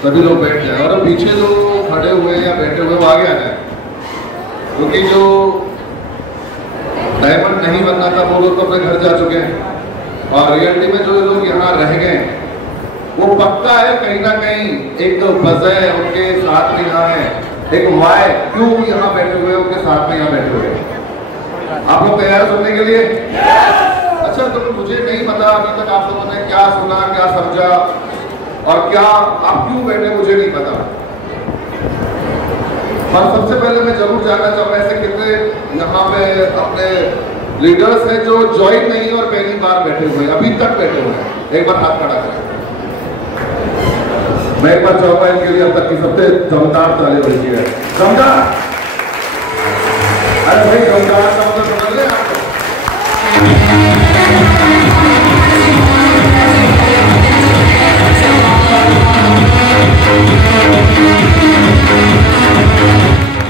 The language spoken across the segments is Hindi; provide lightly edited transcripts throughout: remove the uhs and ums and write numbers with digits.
सभी लोग बैठ जाए और पीछे जो खड़े हुए या बैठे हुए वो आगे आ जाए, क्योंकि जो डायमंड नहीं बनना था वो लोग तो अपने घर जा चुके हैं और रियलिटी में जो लोग यहाँ रह गए वो पक्का है कहीं ना कहीं एक वजह उनके साथ में यहाँ है, एक वाय क्यों यहाँ बैठे हुए उनके साथ में यहाँ बैठे हुए। आप लोग तैयार सुनने के लिए? अच्छा, तो मुझे नहीं पता अभी तक आप लोगों ने क्या सुना, क्या समझा और क्या आप क्यों बैठे मुझे नहीं पता। पर सबसे पहले मैं जरूर जानना चाहूंगा ऐसे कितने यहाँ पे अपने लीडर्स हैं जो ज्वाइन नहीं और पहली बार बैठे हुए हैं, अभी तक बैठे हुए हैं। एक बार हाथ खड़ा करें। मैं एक बार चाहूंगा इनके लिए अब तक की सबसे दमदार ताली बजी है। दमदार, अरे भाई दमदार का मतलब समझ लें आप।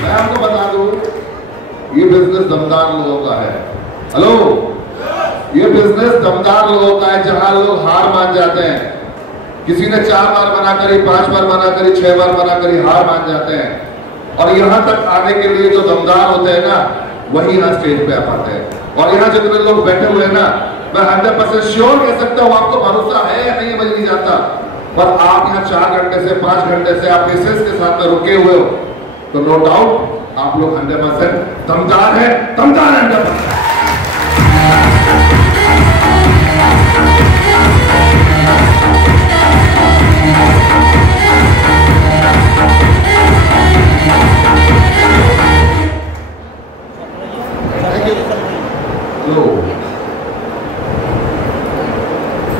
मैं आपको बता दूं ये बिजनेस दमदार लोगों का है। हेलो, ये बिजनेस दमदार लोगों का है जहां लोग हार मान जाते हैं। किसी ने 4 बार मना करी, 5 बार मना करी, 6 बार मना करी, हार मान जाते हैं और यहां तक आने के लिए जो दमदार होते हैं ना वही यहाँ स्टेज पे आ पाते हैं। और यहाँ जितने लोग बैठे हुए हैं ना, मैं 100% श्योर कह सकता हूँ, आपको भरोसा है या नहीं मुझे नहीं जानता, पर आप यहाँ 4 घंटे से 5 घंटे से आप पेशेंस के साथ में रुके हुए हो तो नो डाउट आप लोग 100% दमदार है, दमदार 100%।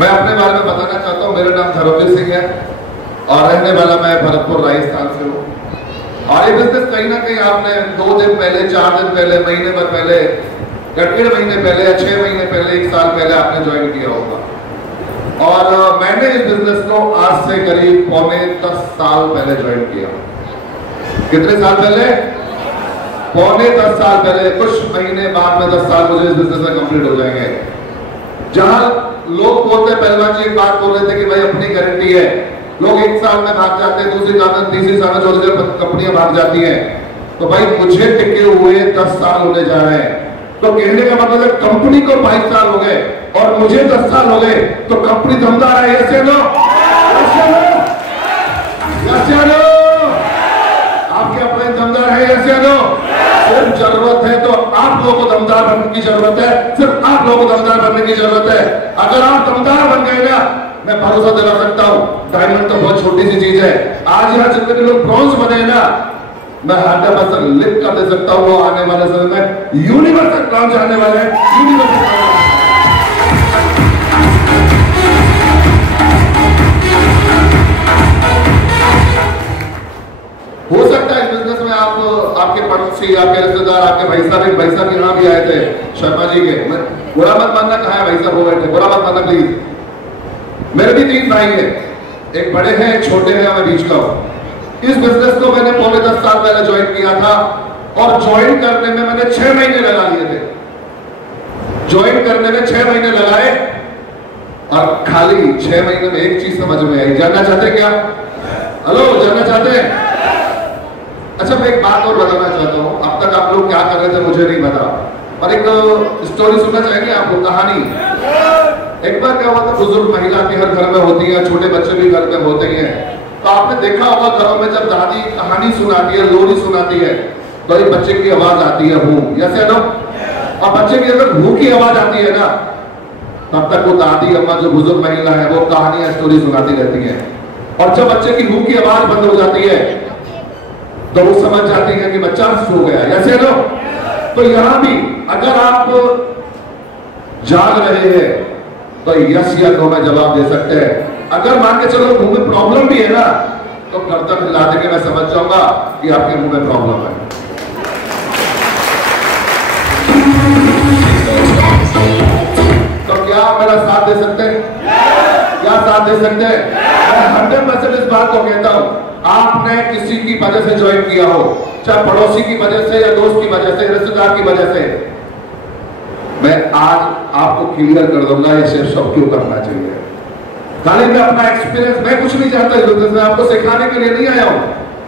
मैं अपने बारे में बताना चाहता हूँ। मेरा नाम धर्मवीर सिंह है और रहने वाला मैं भरतपुर राजस्थान से हूँ। और ये बिजनेस कहीं ना कहीं आपने 2 दिन पहले, 4 दिन पहले, महीने भर पहले या 1.5 महीने पहले या 6 महीने पहले, 1 साल पहले आपने ज्वाइन किया होगा। और मैंने इस बिजनेस को आज से करीब पौने 10 साल पहले ज्वाइन किया। कितने साल पहले? पौने 10 साल पहले। कुछ महीने बाद में 10 साल मुझे इस बिजनेस में कंप्लीट हो जाएंगे। जहां लोग बोलते पहलवान जी एक बात बोल रहे थे कि भाई अपनी गारंटी है, लोग 1 साल में भाग जाते हैं, दूसरी साल में, तीसरी साल में, चौथी साल कंपनियां भाग जाती हैं। तो भाई मुझे टिके हुए 10 साल होने जा रहे हैं। तो कहने का मतलब है कंपनी को 22 साल हो गए और मुझे 10 साल हो गए, तो कंपनी दमदार है। ऐसे लो, आपके अपने दमदार है, ऐसे लो। सिर्फ जरूरत है तो आप लोगों को दमदार बनने की जरूरत है, सिर्फ आप लोगों को दमदार बनने की जरूरत है। अगर आप दमदार बन गए ना, मैं भरोसा दिला सकता हूँ, डायमंड तो बहुत छोटी सी चीज है। आज यहाँ जितने लोग ब्रॉन्ज बने ना, मैं 100% लिख कर दे सकता हूँ वो आने वाले समय में यूनिवर्सल ब्रॉन्ज आने वाले हैं। यूनिवर्सल हो सकता है इस बिजनेस में आपके पड़ोसी, आपके रिश्तेदार, आपके भाई साहब यहाँ भी आए थे, शर्मा जी के। बुरा मत मानना, कहा है भाई साहब हो गए थे, बुरा मत मानना प्लीज। मेरे भी 3 भाई हैं, एक बड़े हैं, एक छोटे हैं, मैं बीच का हूं। इस बिजनेस को मैंने पौने 10 साल पहले ज्वाइन किया था और ज्वाइन करने में मैंने 6 महीने लगा लिए थे। ज्वाइन करने में 6 महीने लगाए और खाली 6 महीने में एक चीज समझ में आई। जानना चाहते क्या? हेलो, जानना चाहते हैं? अच्छा, मैं एक बात और बताना चाहता हूँ। अब तक आप लोग क्या कर रहे थे मुझे नहीं पता, पर एक स्टोरी सुनना चाहेंगे आप लोग? कहानी। एक बार क्या हुआ था, बुजुर्ग महिला भी हर घर में होती है, छोटे बच्चे भी घर में होते हैं। तो आपने देखा होगा घरों में जब दादी कहानी सुनाती है, लोरी सुनाती है, तो एक बच्चे की आवाज आती है, हूँ, जैसे ना। और बच्चे की अगर हूँ की आवाज आती है ना, तब तक वो दादी अम्मा जो बुजुर्ग महिला है वो कहानियां, स्टोरी सुनाती रहती है। और जब बच्चे की हूँ की आवाज बंद हो जाती है तो वो समझ जाती है कि बच्चा सो गया, ऐसे लो। तो यहां भी अगर आप जाग रहे हैं तो यस या नो में जवाब दे सकते हैं। अगर मान के चलो मुंह में प्रॉब्लम भी है ना, तो गर्दन हिला देंगे, मैं समझ जाऊंगा कि आपके मुंह में प्रॉब्लम है। तो क्या आप मेरा साथ दे सकते हैं? क्या साथ दे सकते हैं? मैं 100% इस बात को कहता हूं, आपने किसी की वजह से ज्वाइन किया हो, चाहे पड़ोसी की वजह से या दोस्त की वजह से, रिश्तेदार की वजह से, मैं आज आपको क्लियर कर दूंगा ये सिर्फ सब क्यों करना चाहिए। खाली मैं अपना एक्सपीरियंस, मैं कुछ नहीं चाहता इस बिजनेस में, आपको सिखाने के लिए नहीं आया हूं,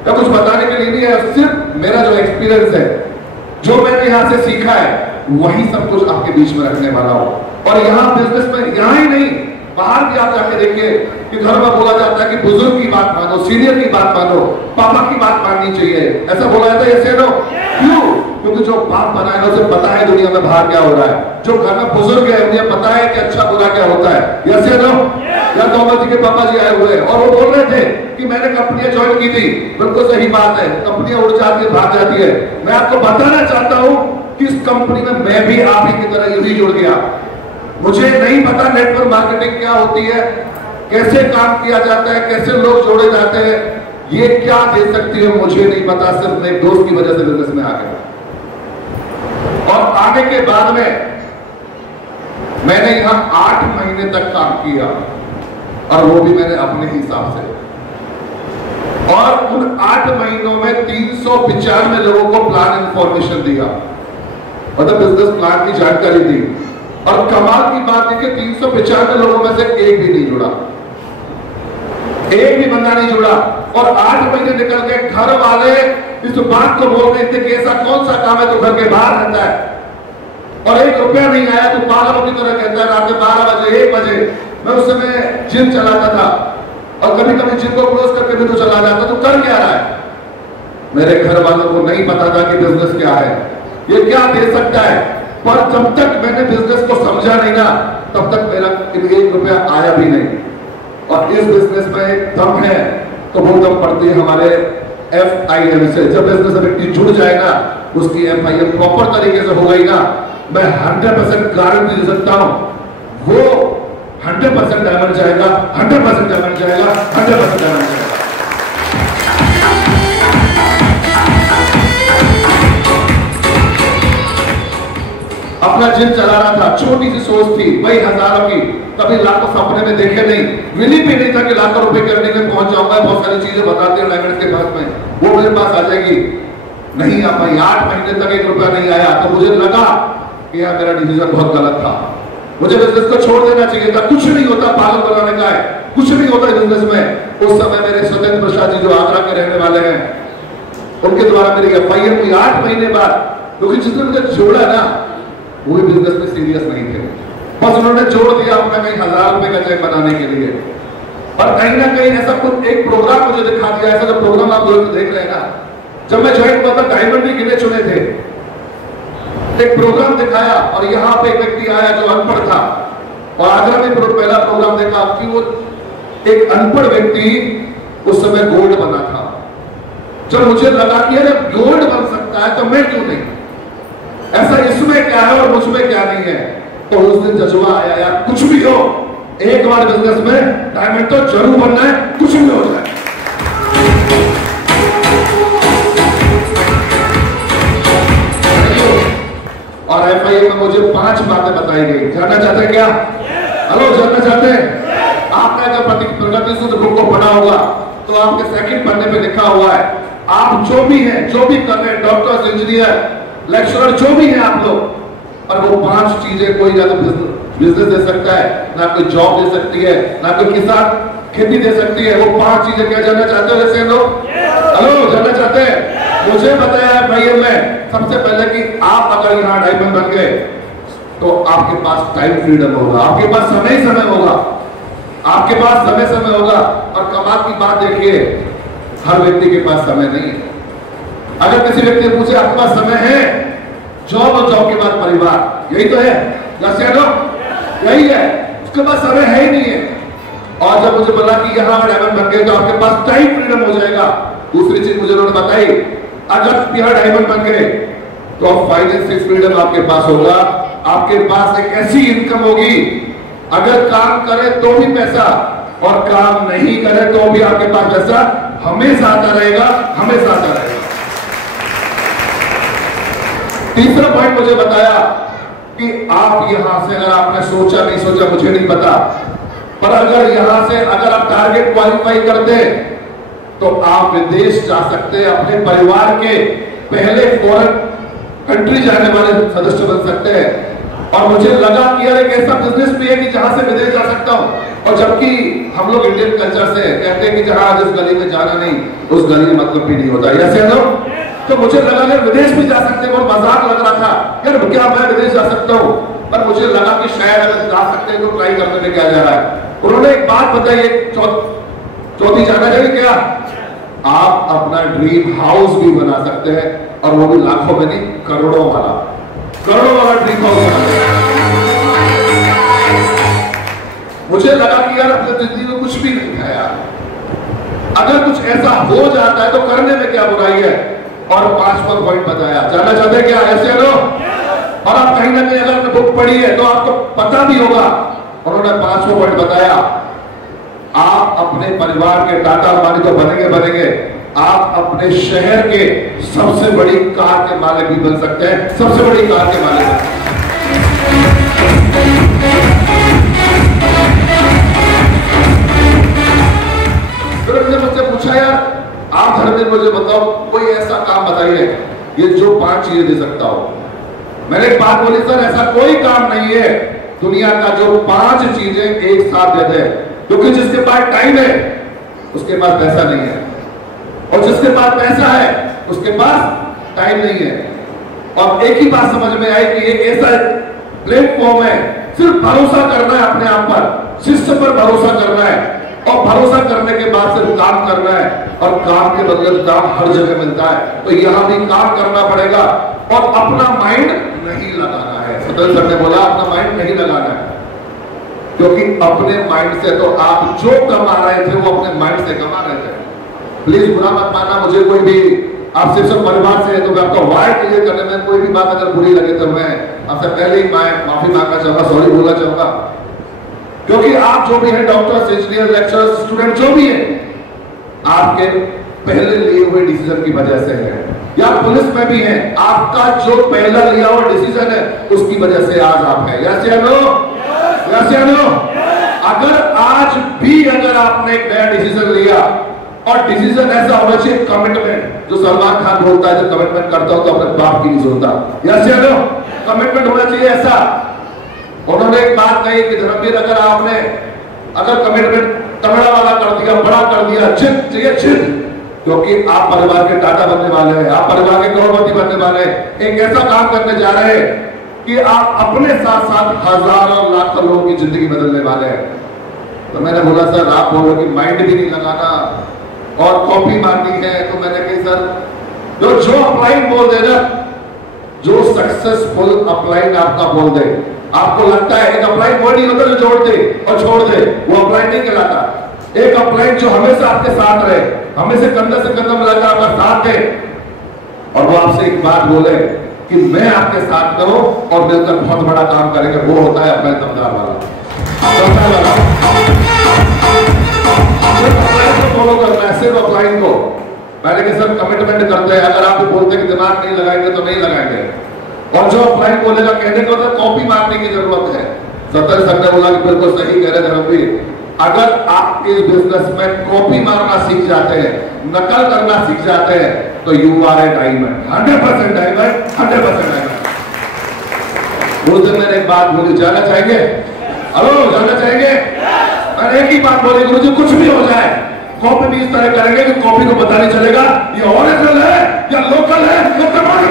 मैं कुछ बताने के लिए नहीं आया, सिर्फ मेरा जो एक्सपीरियंस है, जो मैंने यहां से सीखा है, वही सब कुछ आपके बीच में रखने वाला हूं। और यहां बिजनेस में, यहां ही नहीं, बाहर भी आप जाके देखिए कि घर में बोला जाता है कि बुजुर्ग की बात मानो, सीनियर की बात मानो, पापा की बात माननी चाहिए, ऐसा बोला जाता है। ऐसे नो क्यों? क्योंकि जो बाप बना है उसे पता है दुनिया में बाहर क्या हो रहा है, जो घर में बुजुर्ग है उन्हें पता है कि अच्छा बुरा क्या होता है। ऐसे नो या तोमर जी के पापा जी आए हुए और वो बोल रहे थे कि मैंने कंपनियां ज्वाइन की थी, बिल्कुल सही बात है, कंपनियां उड़ जाती है, भाग जाती है। मैं आपको बताना चाहता हूं कि इस कंपनी में मैं भी आप ही की तरह यूं जुड़ गया। मुझे नहीं पता नेटवर्क मार्केटिंग क्या होती है, कैसे काम किया जाता है, कैसे लोग जोड़े जाते हैं, ये क्या दे सकती है मुझे नहीं पता, सिर्फ मैं दोस्त की वजह से बिजनेस में आ गया। और आने के बाद में मैंने यहां 8 महीने तक काम किया, और वो भी मैंने अपने हिसाब से। और उन 8 महीनों में 395 लोगों को प्लान इंफॉर्मेशन दिया, मतलब बिजनेस प्लान की जानकारी दी। और कमाल की बात देखिए, 395 लोगों में से एक भी नहीं जुड़ा, एक भी बंदा नहीं जुड़ा। और 8 महीने निकल गए, घर वाले इस बात को बोल रहे थे कि ऐसा कौन सा काम है तो घर के बाहर रहता है, और 1 रुपया नहीं आया तो पागलों की तरह कहता है। रात के 12 बजे 1 बजे मैं उस समय जिम चलाता था, और कभी कभी जिम को क्लोज करके भी तो चला जाता, तो कर क्या रहा है? मेरे घर वालों को नहीं पता था कि बिजनेस क्या है, ये क्या दे सकता है। पर जब तक मैंने बिजनेस को समझा नहीं ना, तब तक मेरा 1 रुपया आया भी नहीं। और इस बिजनेस में एक दम है, तो वो दम पड़ती है हमारे FIM से। जब बिजनेस में व्यक्ति जुड़ जाएगा, उसकी FIM प्रॉपर तरीके से हो गई ना, मैं 100% गारंटी दे सकता हूं, वो 100% डायमंड जाएगा, 100% डायमंड जाएगा, 100% डायमंड जाएगा। अपना जिम चला रहा था, छोटी सी सोच थी, वही हजारों की, कभी लाखों सपने में देखे नहीं, विली भी नहीं था कि लाखों रुपए करने में पहुंच जाऊंगा। बहुत सारी चीजें बताते हैं डायमंड के पास में, वो मेरे पास आ जाएगी, नहीं आ पाई। 8 महीने तक 1 रुपया नहीं आया, तो मुझे लगा कि यार मेरा डिसीजन बहुत गलत था, मुझे बिजनेस को छोड़ देना चाहिए था। कुछ नहीं होता, पागल बनाने का है, कुछ नहीं होता बिजनेस में। उस समय मेरे सत्येंद्र प्रसाद जी जो आगरा के रहने वाले हैं, उनके द्वारा मेरी FIM हुई 8 महीने बाद। क्योंकि जिसने मुझे जोड़ा ना, वो भी बिजनेस में सीरियस नहीं थे, बस उन्होंने जोड़ दिया अपना कहीं 1000 रुपए का चेक बनाने के लिए। और कहीं ना कहीं ऐसा कुछ एक प्रोग्राम मुझे दिखा दिया, ऐसा जो प्रोग्राम आप लोग देख रहे हैं ना, जब मैं ज्वाइन हुआ था डायमंड भी गिने चुने थे, एक प्रोग्राम दिखाया, और यहाँ पे एक व्यक्ति आया जो अनपढ़ था, और आगरा में पहला प्रोग्राम देखा कि वो एक अनपढ़ व्यक्ति उस समय गोल्ड बना था। जब मुझे लगा कि अरे गोल्ड बन सकता है तो मैं क्यों नहीं, ऐसा इसमें क्या है और मुझमें क्या नहीं है। तो उस दिन जज्बा आया, यार कुछ भी हो, एक बार बिजनेस में डायमंड तो जरूर बनना है, कुछ भी हो जाए। और FIM में मुझे 5 बातें बताई गई। जानना चाहते हैं क्या? हेलो, जानना चाहते हैं? आपने अगर प्रगति सूत्र बुक को पढ़ा होगा तो आपके 2nd पन्ने पे लिखा हुआ है, आप जो भी हैं, जो भी कर रहे हैं, डॉक्टर, इंजीनियर, लेक्चरर, जो भी है आप लोग, और वो 5 चीजें कोई ना तो बिजनेस दे सकता है, ना कोई जॉब दे सकती है, ना कोई किसान खेती दे सकती है। वो 5 चीजें क्या जानना चाहते हो वैसे लोग? हेलो, जानना चाहते हैं? मुझे बताया है भाई में सबसे पहले कि आप अगर यहाँ डायमंड बन गए तो आपके पास टाइम फ्रीडम होगा, आपके पास समय होगा, आपके पास समय होगा। और कमाल की बात देखिए, हर व्यक्ति के पास समय नहीं है। अगर किसी व्यक्ति ने पूछे आपके पास समय है, जॉब और जॉब के बाद परिवार, यही तो है, यही है, उसके पास समय है ही नहीं है। और जब मुझे बोला कि यहाँ डायमंड बन गए तो आपके पास टाइम फ्रीडम हो जाएगा। दूसरी चीज मुझे उन्होंने बताई, अगर यहाँ डायमंड बन गए तो फाइनेंशियल फ्रीडम आपके पास होगा, आपके पास एक ऐसी इनकम होगी, अगर काम करे तो भी पैसा, और काम नहीं करे तो भी आपके पास पैसा हमेशा आता रहेगा, हमेशा आता रहेगा। तीसरा पॉइंट मुझे बताया कि आप यहां से, अगर आपने सोचा नहीं सोचा मुझे नहीं पता, पर अगर यहां से अगर आप टारगेट क्वालिफाई करते तो आप विदेश जा सकते, अपने परिवार के पहले फॉरेन कंट्री जाने वाले सदस्य बन सकते हैं। और मुझे लगा कि यार एक ऐसा बिजनेस भी है कि जहां से विदेश जा सकता हूं, और जबकि हम लोग इंडियन कल्चर से कहते हैं कि जहां जिस गली में जाना नहीं उस गली में मतलब भी नहीं होता, ऐसे नो। तो मुझे लगा यार विदेश भी जा सकते हैं, और मजाक लग रहा था यार क्या मैं विदेश जा सकता हूं, पर मुझे लगा कि शायद अगर जा सकते हैं तो ट्राई करने में क्या जा रहा है। उन्होंने एक बात बताई, चौथी जाना चाहिए क्या, आप अपना ड्रीम हाउस भी बना सकते हैं, और वो भी लाखों में नहीं करोड़ों वाला ड्रीम हाउस। मुझे लगा कि यार अपनी जिंदगी में कुछ भी नहीं है यार, अगर कुछ ऐसा हो जाता है तो करने में क्या बुराई है। और 5वां पॉइंट बताया, जानना चाहते क्या ऐसे लो, और आप कहीं ना कहीं अगर बुक पढ़ी है तो आपको पता भी होगा। उन्होंने 5वां पॉइंट बताया, आप अपने परिवार के टाटा अंबानी तो बनेंगे, आप अपने शहर के सबसे बड़ी कार के मालिक भी बन सकते हैं, सबसे बड़ी कार के मालिक। फिर उन्होंने मुझसे पूछा यार आप हर दिन मुझे बताओ कोई ऐसा काम बताइए ये जो 5 चीजें दे सकता हो। मैंने एक बात बोली, सर ऐसा कोई काम नहीं है दुनिया का जो 5 चीजें एक साथ दे दे, क्योंकि जिसके पास टाइम है उसके पास पैसा नहीं है, और जिसके पास पैसा है उसके पास टाइम नहीं है। और एक ही बात समझ में आई कि एक ऐसा प्लेटफॉर्म है, सिर्फ भरोसा करना है अपने आप पर, सिस्टम पर भरोसा करना है, और भरोसा करने के बाद सिर्फ काम करना है, और काम के बदले दाम हर जगह मिलता है। तो यहां भी काम करना पड़ेगा, और अपना माइंड नहीं लगाना है। सतल सर ने बोला अपना माइंड नहीं लगाना है, क्योंकि अपने माइंड से तो आप जो कमा रहे थे वो अपने माइंड से कमा रहे थे। प्लीज बुरा मत मानना, मुझे कोई भी आप सिर्फ परिवार से है तो मैं आपका वाई क्लियर करने में कोई भी बात अगर बुरी लगे तो मैं आपसे पहले ही माफी मांगना चाहूंगा, सॉरी बोलना चाहूंगा। क्योंकि आप जो भी हैं, डॉक्टर्स, इंजीनियर, लेक्चरर्स, स्टूडेंट जो भी है, आपके पहले लिए हुए डिसीजन की वजह से है, या पुलिस में भी है, आपका जो पहला लिया हुआ डिसीजन है उसकी वजह से आज आप है। यस या नो? यस या नो? अगर आज भी अगर आपने एक नया डिसीजन लिया, और डिसीजन ऐसा होना चाहिए कमिटमेंट, जो सलमान खान बोलता है जब कमिटमेंट करता हो तो अपने बाप की नहीं सुनता। यस या नो? कमिटमेंट होना चाहिए ऐसा। उन्होंने एक बात कही कि धर्मवीर अगर कमिटमेंट तगड़ा वाला कर दिया, बड़ा कर दिया, जिद चाहिए जिद, क्योंकि आप परिवार के टाटा बनने वाले हैं, आप परिवार के करोड़पति बनने वाले हैं। एक ऐसा काम करने जा रहे हैं कि आप अपने साथ साथ हजारों लाखों लोगों की जिंदगी बदलने वाले हैं। तो मैंने बोला सर आप बोलो कि माइंड भी नहीं लगाना और कॉपी मारनी है, तो मैंने कही सर जो अपलाइन बोल दे ना, जो सक्सेसफुल अपलाइन आपका बोल दे, आपको लगता है एक अपलाइन वर्ड ही होता है जो जोड़ दे और छोड़ दे, वो अपलाइन नहीं कहलाता। एक अपलाइन जो हमेशा आपके साथ रहे, हमेशा कंधे से कंधा मिलाकर आपका साथ दे, और वो आपसे एक बात बोले कि मैं आपके साथ हूं और मिलकर बहुत बड़ा काम करेंगे, वो होता है अपना दमदार वाला। फॉलो करना है सिर्फ अपलाइन को। मैंने कहा सर कमिटमेंट करते हैं, अगर आप बोलते हैं कि दिमाग नहीं लगाएंगे तो नहीं लगाएंगे, और जो अपलाइन बोलेगा कहने को तो कॉपी मारने की जरूरत है। सत्तर सर ने बोला कि बिल्कुल सही कह रहे धर्मवीर, अगर आप इस बिजनेस में कॉपी मारना सीख जाते हैं, नकल करना सीख जाते हैं, तो you are a diamond, 100% diamond, 100% diamond. उस दिन मैंने एक बात बोली, जाना चाहेंगे? हेलो, जाना चाहेंगे? मैंने एक ही बात बोली, गुरुजी कुछ भी हो जाए कॉपी भी इस तरह करेंगे कि कॉपी को पता नहीं चलेगा ये ओरिजिनल है या लोकल है या टमाटर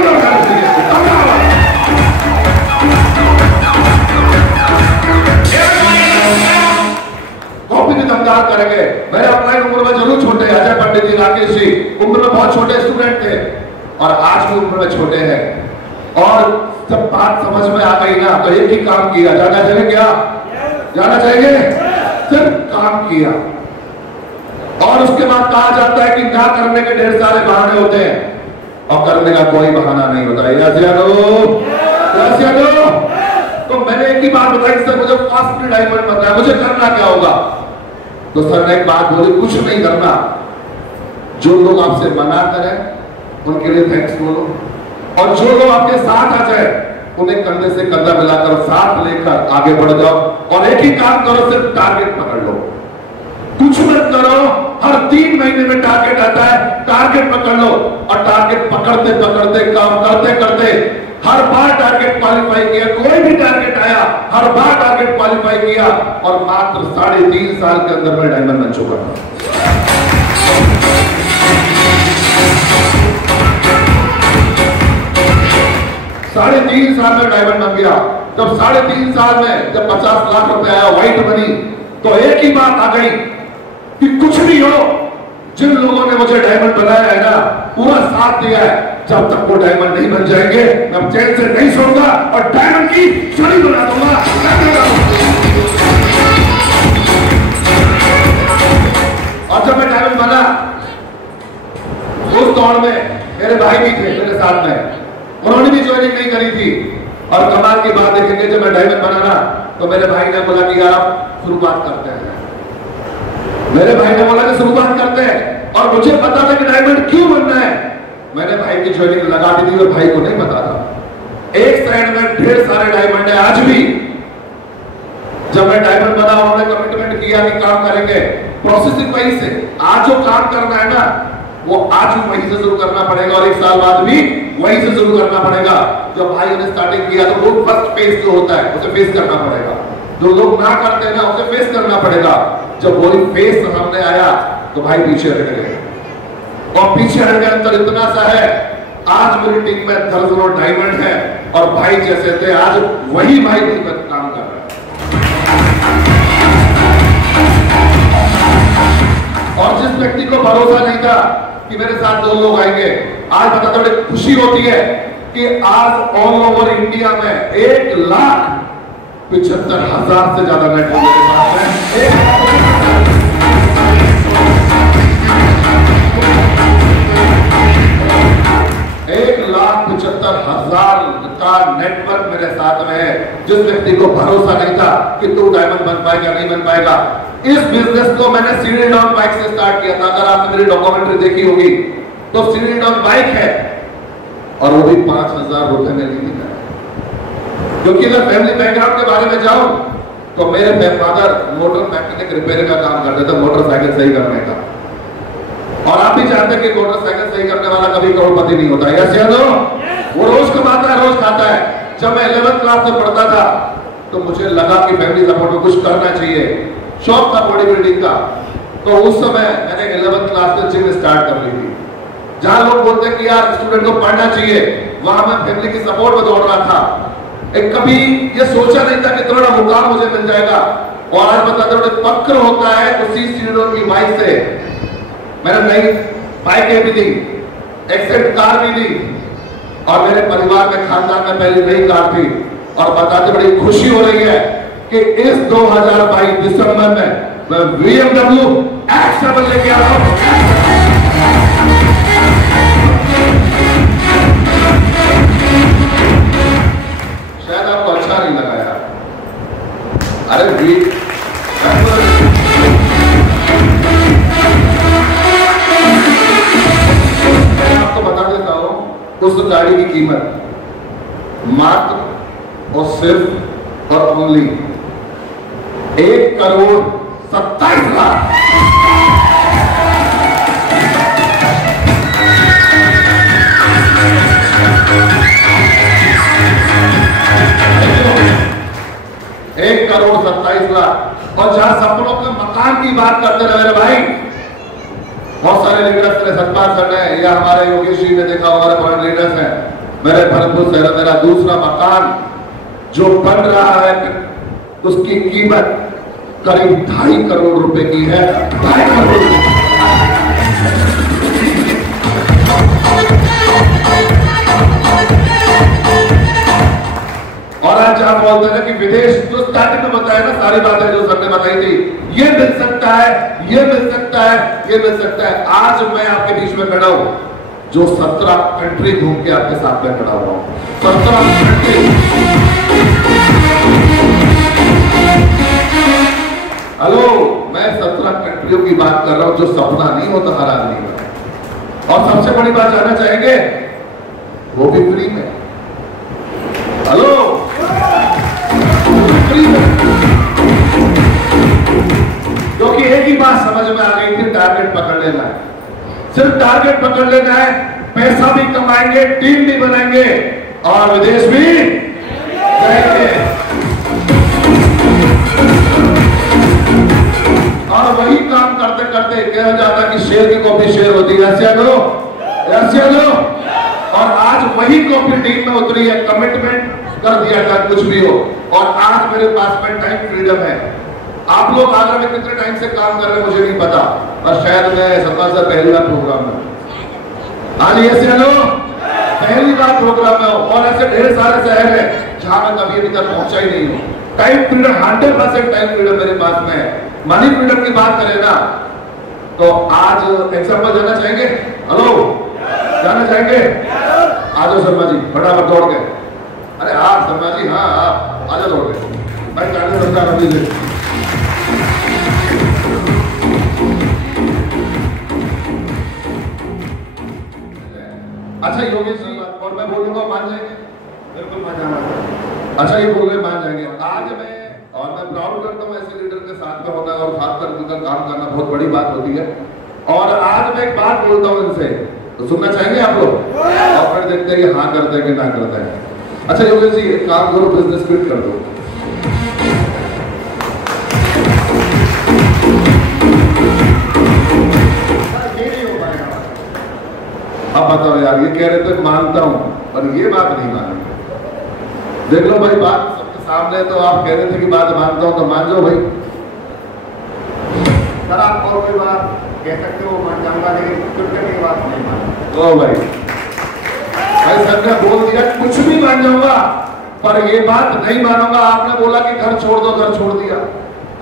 कॉपी भी दमदार करेंगे। मेरे अपलाइन उम्र में जरूर छोटे, अजय पंडित जी, राकेश जी उम्र में बहुत छोटे स्टूडेंट थे, और आज भी उम्र में छोटे हैं, और जब बात समझ में आ गई ना तो एक ही काम किया। जाना चाहिए क्या? जाना चाहिए? सिर्फ काम किया, और उसके बाद कहा जाता है कि ना करने के ढेर सारे बहाने होते हैं, और करने का कोई बहाना नहीं होता है। तो मैंने एक ही बात बताई, सर मुझे फास्ट डायमंड बनना है, मुझे करना क्या होगा? तो सर ने एक बात बोली, कुछ नहीं करना, जो लोग आपसे मना करें उनके लिए थैंक्स बोलो, और जो लोग आपके साथ आ जाए उन्हें कंधे से कंधा मिलाकर साथ लेकर आगे बढ़ जाओ। और एक ही काम करो, सिर्फ टारगेट पकड़ लो, कुछ मत करो। हर 3 महीने में टारगेट आता है, टारगेट पकड़ लो, और टारगेट पकड़ते पकड़ते काम करते करते हर बार टारगेट क्वालिफाई किया। कोई भी टारगेट आया, हर बार टारगेट क्वालिफाई किया, और मात्र 3.5 साल के अंदर में डायमंड बन चुका था। 3.5 साल में डायमंड बन गया। जब 3.5 साल में जब 50 लाख रुपए आया व्हाइट मनी, तो एक ही बात आ गई कि कुछ भी हो, जिन लोगों ने मुझे डायमंड बनाया है ना, पूरा साथ दिया है, जब तक वो डायमंड नहीं बन जाएंगे मैं चैन से नहीं सोऊंगा और डायमंड की छड़ी बना दूंगा। और जब मैं डायमंड बना, उस दौड़ में मेरे भाई भी थे मेरे साथ में, उन्होंने भी ज्वाइनिंग नहीं करी थी। और कमाल की बात देखेंगे, जब मैं डायमंड बना ना, तो मेरे भाई ने बोला कि यार आप शुरुआत करते हैं। मेरे भाई ने बोला कि शुरुआत करते हैं, और मुझे पता था कि डायमंड क्यों बनना है। मैंने भाई की ज्वाइनिंग लगा दी थी और भाई को नहीं पता था। एक साइड में ढेर सारे डायमंड है आज भी। जब मैं डायमंड बना, उन्होंने कमिटमेंट किया कि काम करेंगे, प्रोसेसिंग वही से। आज जो काम करना है ना, वो आज भी वहीं से शुरू करना पड़ेगा, और 1 साल बाद भी वहीं से शुरू करना पड़ेगा। जब भाई ने स्टार्टिंग किया तो वो फर्स्ट फेस जो होता है उसे फेस करना पड़ेगा। जो लोग ना करते हैं ना, उसे फेस करना पड़ेगा। जब वही फेस सामने आया तो भाई पीछे हट गए, और पीछे हट गए अंतर इतना सा है, आज मेरी टीम में दर्जनों डायमंड है, और भाई जैसे थे आज वही भाई टीम में काम कर रहे हैं। और जिस व्यक्ति को भरोसा नहीं था कि मेरे साथ 2 लोग आएंगे, आज बताते बड़ी खुशी होती है कि आज ऑल ओवर इंडिया में 1,75,000 से ज्यादा नेटवर्क मेरे पास है। 1,75,000 का नेटवर्क मेरे साथ में है। जिस व्यक्ति को भरोसा नहीं था कि तू डायमंड बन पाएगा नहीं बन पाएगा, इस बिजनेस को मैंने सीढ़ी डाउन बाइक से स्टार्ट किया था। अगर आपने मेरी डॉक्यूमेंट्री देखी होगी तो सीढ़ी डाउन बाइक है, और वो भी 5,000 रुपए में ली थी। क्योंकि अगर फैमिली बैकग्राउंड के बारे में जाऊं तो मेरे फादर मोटर मैकेनिक रिपेयर का काम करते थे, मोटरसाइकिल सही करने का। और आप भी जानते हैं कि मोटरसाइकिल सही करने वाला कभी करोड़पति नहीं होता। यस या नो? वो रोज कमाता है, रोज खाता है। जब मैं 11th क्लास में पढ़ता था तो मुझे लगा कि फैमिली सपोर्ट में कुछ करना चाहिए, शौक था बॉडी बिल्डिंग का। तो उस समय मैंने 11th क्लास में जिम स्टार्ट कर ली थी। जहां लोग बोलते हैं कि यार स्टूडेंट को पढ़ना चाहिए, वहां मैं फैमिली की सपोर्ट में दौड़ रहा था। एक कभी ये सोचा नहीं था कि इतना बड़ा मुकाम मुझे मिल जाएगा। और आज बताते बड़े फक्र होता है उसी सीढ़ियों की बाइक से। मैंने नई बाइकें भी दी, एक्सेंट कार भी दी, और मेरे परिवार में खानदान में पहली नई कार थी। और बताते बड़ी खुशी हो रही है कि इस 2022 दिसंबर में मैं BMW X7 लेके आ रहा हूं। शायद आपको अच्छा नहीं लगा यार। अरे आपको बता देता हूं, उस गाड़ी की कीमत मात्र और सिर्फ और ओनली 1,27,00,000। और जहां सपनों के मकान की बात करते रहे मेरे भाई, बहुत सारे लीडर्स ने, सतपाल सर ने या हमारे योगेश जी ने देखा, हमारे बड़े लीडर्स हैं। मेरे भरतपुर शहर मेरा दूसरा मकान जो बन रहा है, उसकी कीमत करीब 2.5 करोड़ रुपए की है। 2.5 करोड़। और आज आप बोलते हैं कि विदेश, जो स्टार्टिंग में बताया ना सारी बातें जो सर ने बताई थी, ये मिल सकता है, ये मिल सकता है, ये मिल सकता है। आज मैं आपके बीच में खड़ा हूं जो 17 कंट्री घूम के आपके साथ में खड़ा हुआ हूं। 17 कंट्री। हेलो, मैं 17 कंट्रियों की बात कर रहा हूं, जो सपना नहीं होता हर आदमी का। और सबसे बड़ी बात जानना चाहेंगे, वो भी फ्री में। हेलो, फ्री में। क्योंकि एक ही बात समझ में आ गई थी, टारगेट पकड़ लेना है, सिर्फ टारगेट पकड़ लेना है, पैसा भी कमाएंगे, टीम भी बनाएंगे और विदेश भी जाएंगे। और वही काम करते करते कहा जाता कि शेर की कॉपी शेर होती है, ऐसे लो। और आज वही कॉपी टीम में उतरी है, कमिटमेंट कर दिया था कुछ भी हो। और आज मेरे पास में टाइम फ्रीडम है। आप लोग आगरा में कितने टाइम से काम कर रहे हैं मुझे नहीं पता, और शायद मैं सत्ता से पहली बार प्रोग्राम में। हाँ जी, ऐसे लो, पहली बार प्रोग्राम में हूं। और ऐसे ढेर सारे शहर है जहां मैं कभी अभी तक पहुंचा ही नहीं हूं। टाइम फ्रीडम 100% टाइम फ्रीडम मेरे पास में है। मनी फ्रीडम की बात करें ना, तो आज एग्जांपल देना चाहेंगे? हेलो, जाना चाहेंगे? आ जाओ शर्मा जी, फटाफट दौड़ के। अरे आप शर्मा जी, हाँ आप आ जाओ दौड़ के भाई, जाने रखा अभी से। अच्छा योगेश जी, और मैं बोलूंगा मान जाएंगे? बिल्कुल मान जाना। अच्छा, ये बोल रहे मान जाएंगे। आज मैं प्राउड करता हूँ ऐसे लीडर के साथ में होना, और खासकर मिलकर काम करना बहुत बड़ी बात होती है। और आज मैं एक बात बोलता हूँ इनसे, तो सुनना चाहेंगे आप लोग? और फिर देखते हैं कि हाँ करते हैं कि ना करते हैं। अच्छा योगेश जी, एक काम करो, बिजनेस क्विट कर दो। अब बताओ यार, ये कह रहे थे मानता हूं, पर ये बात नहीं मानी। देख लो भाई, बात सबके सामने, तो आप कह रहे थे कि बात मानता हूं, तो मान जाओ भाई। सर आप और कोई बात कह सकते हो, मान जाऊंगा, लेकिन कुछ करने की बात नहीं मान। ओ भाई सर ने बोल दिया कुछ भी मान जाऊंगा, पर ये बात नहीं मानूंगा। आपने बोला कि घर छोड़ दो, घर छोड़ दिया।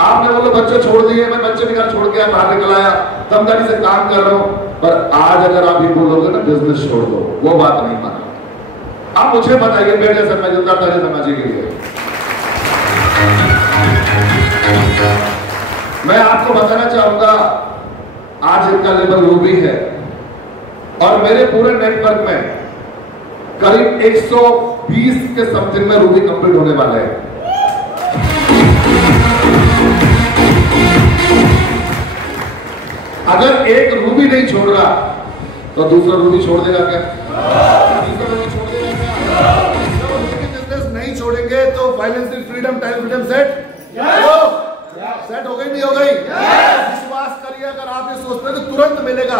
आपने बोला बच्चे छोड़ दिए, मैं बच्चे भी घर छोड़ के बाहर निकल आया, दमदारी से काम कर रहा हूं। पर आज अगर आप ये बोलोगे ना बिजनेस छोड़ दो, वो बात नहीं मानो। आप मुझे बताइए, बेटे सर मैं जिंदा तारे समाजी के लिए मैं आपको बताना चाहूंगा, आज इनका लेवल रूबी है, और मेरे पूरे नेटवर्क में करीब 120 के समथिंग में रूबी कंप्लीट होने वाले हैं। अगर एक रूबी नहीं छोड़ रहा तो दूसरा रूबी छोड़ देगा क्या? तीसरा रूबी छोड़ देगा क्या? बिजनेस नहीं छोड़ेंगे तो financial freedom, time freedom set हो गई, नहीं हो गई? विश्वास करिए, अगर आप ये सोचते हैं तो तुरंत मिलेगा,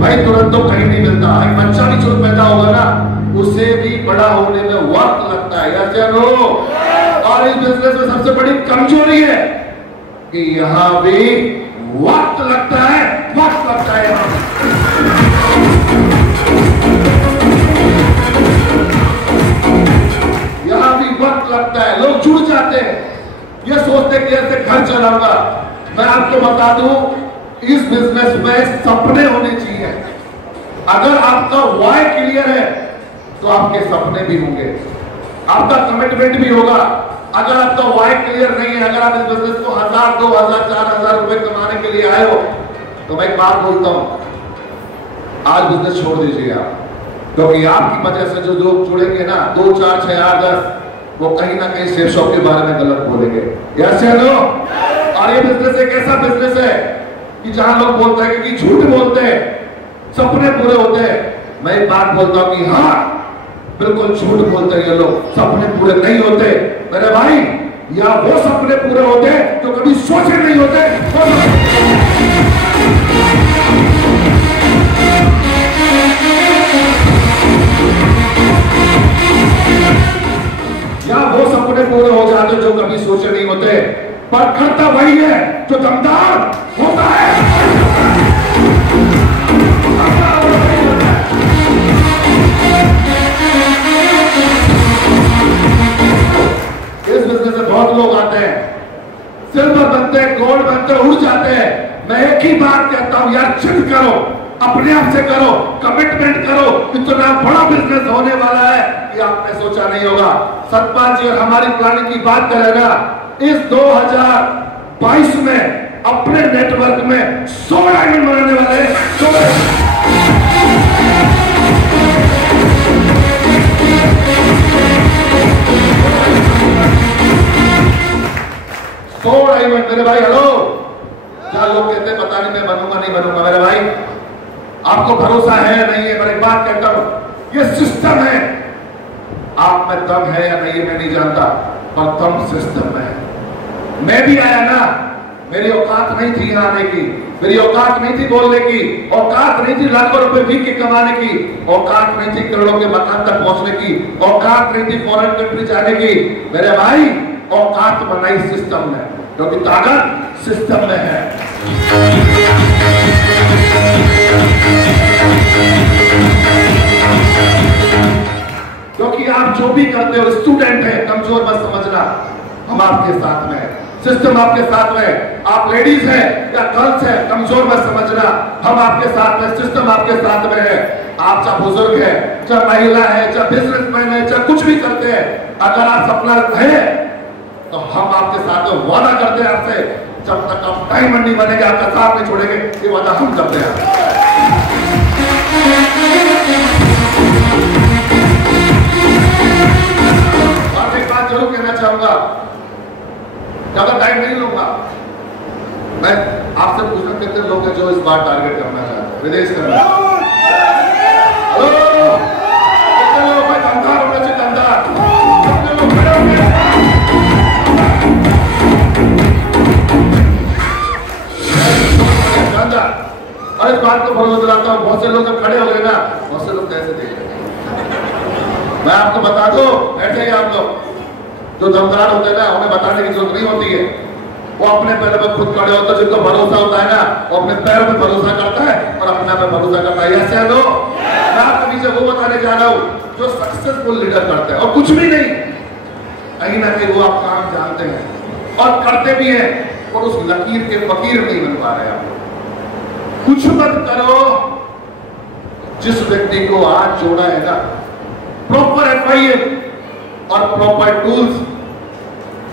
भाई तुरंत तो कहीं नहीं मिलता। एक बच्चा भी जो पैदा होगा ना, उसे भी बड़ा होने में वक्त लगता है, या चलो। और इस बिजनेस में सबसे बड़ी कमजोरी है कि यहां भी वक्त लगता है, वक्त लगता है। यहां भी वक्त लगता है, लोग जुड़ जाते हैं, ये सोचते कि ऐसे घर चलाऊंगा। मैं आपको बता दूं, इस बिजनेस में सपने होने चाहिए। अगर आपका वाई क्लियर है तो आपके सपने भी होंगे, आपका कमिटमेंट भी होगा। अगर आपका वाई क्लियर नहीं है, अगर आप इस बिजनेस को 1000, 2000, 4000 रुपए कमाने के लिए आए हो, तो मैं एक बात बोलता हूं, आज बिजनेस छोड़ दीजिए आप। क्योंकि आपकी वजह से जो लोग जुड़ेंगे ना, 2, 4, 6, 8, 10, वो कहीं ना कहीं शेयर शॉप के बारे में गलत बोलेंगे। यस या नो? और ये बिजनेस एक ऐसा बिजनेस है कि जहां लोग बोलते हैं कि झूठ बोलते हैं, सपने पूरे होते हैं। मैं एक बात बोलता हूं कि हाँ, बिल्कुल झूठ बोलते हैं ये लोग, सपने पूरे नहीं होते मेरे भाई। या वो सपने पूरे होते जो कभी सोचे नहीं होते, या वो सपने पूरे हो जाते जो कभी सोचे नहीं होते। पर करता वही है जो दमदार होता है। इस बिजनेस में बहुत लोग आते हैं, सिल्वर बनते हैं, गोल्ड बनते हैं, उड़ जाते हैं। मैं एक ही बात कहता हूं यार, जिद करो, अपने आप से करो, कमिटमेंट करो। इतना बड़ा बिजनेस होने वाला है कि आपने सोचा नहीं होगा। सतपाल जी और हमारी प्लानिंग की बात करेगा, इस 2022 में अपने नेटवर्क में 100 डायमंड बनाने वाले हैं। 100 डायमंड मेरे भाई। हेलो, क्या लोग कहते हैं पता नहीं मैं बनूंगा नहीं बनूंगा। मेरे भाई आपको भरोसा है नहीं है? मैं एक बात कहता हूं, ये सिस्टम है। आप में दम है या नहीं मैं नहीं जानता, पर दम सिस्टम में है। मैं भी आया ना, मेरी औकात नहीं थी यहाँ आने की, मेरी औकात नहीं थी बोलने की, औकात नहीं थी लाखों रुपए वीक के कमाने की, औकात नहीं थी करोड़ों के मकान तक पहुंचने की, औकात नहीं थी फॉरेन कंट्री जाने की। मेरे भाई औकात बनाई सिस्टम में, क्योंकि ताकत सिस्टम में है। क्योंकि आप जो भी करते हो, स्टूडेंट है, कमजोर मत समझना, हम आपके साथ में है, सिस्टम आपके साथ में। आप लेडीज हैं या गर्ल्स हैं, कमजोर मत समझना, हम आपके साथ में, सिस्टम आपके साथ में है। आप चाहे बुजुर्ग है, चाहे महिला है, चाहे बिजनेसमैन है, चाहे कुछ भी करते हैं, अगर आप सपना है तो हम आपके साथ में वादा करते हैं आपसे, जब तक आप डायमंड नहीं बनेंगे आपका साथ नहीं छोड़ेंगे, ये वादा हम करते हैं। और एक बात जरूर कहना चाहूंगा, ज्यादा टाइम नहीं लूंगा, मैं आपसे पूछना कितने लोग हैं जो इस बार टारगेट करना चाहते हैं, विदेश करना। हेलो, कितने लोग भाई दमदार होना चाहिए, दमदार, कितने लोग खड़े होंगे? और इस बात को भरोसा दिलाता हूँ, बहुत से लोग जब खड़े हो गए ना, बहुत से लोग कैसे देख रहे हैं। मैं आपको बता दूं, बैठे ही आप लोग जो दमदार होते हैं ना, उन्हें बताने की जरूरत नहीं होती है, वो अपने पैर पर खुद खड़े होते हैं। जिनको भरोसा होता है ना, वो अपने पैर पे भरोसा करता है और अपने पे भरोसा करता है। ऐसे लो, मैं आपको पीछे वो बताने जा रहा हूँ जो सक्सेसफुल लीडर करते हैं और कुछ भी नहीं, कहीं ना कहीं वो आप काम जानते हैं और करते भी हैं, और उस लकीर के फकीर नहीं बन पा रहे आप लोग। कुछ मत करो, जिस व्यक्ति को आज जोड़ा है ना, प्रॉपर एफआईएम और प्रॉपर टूल्स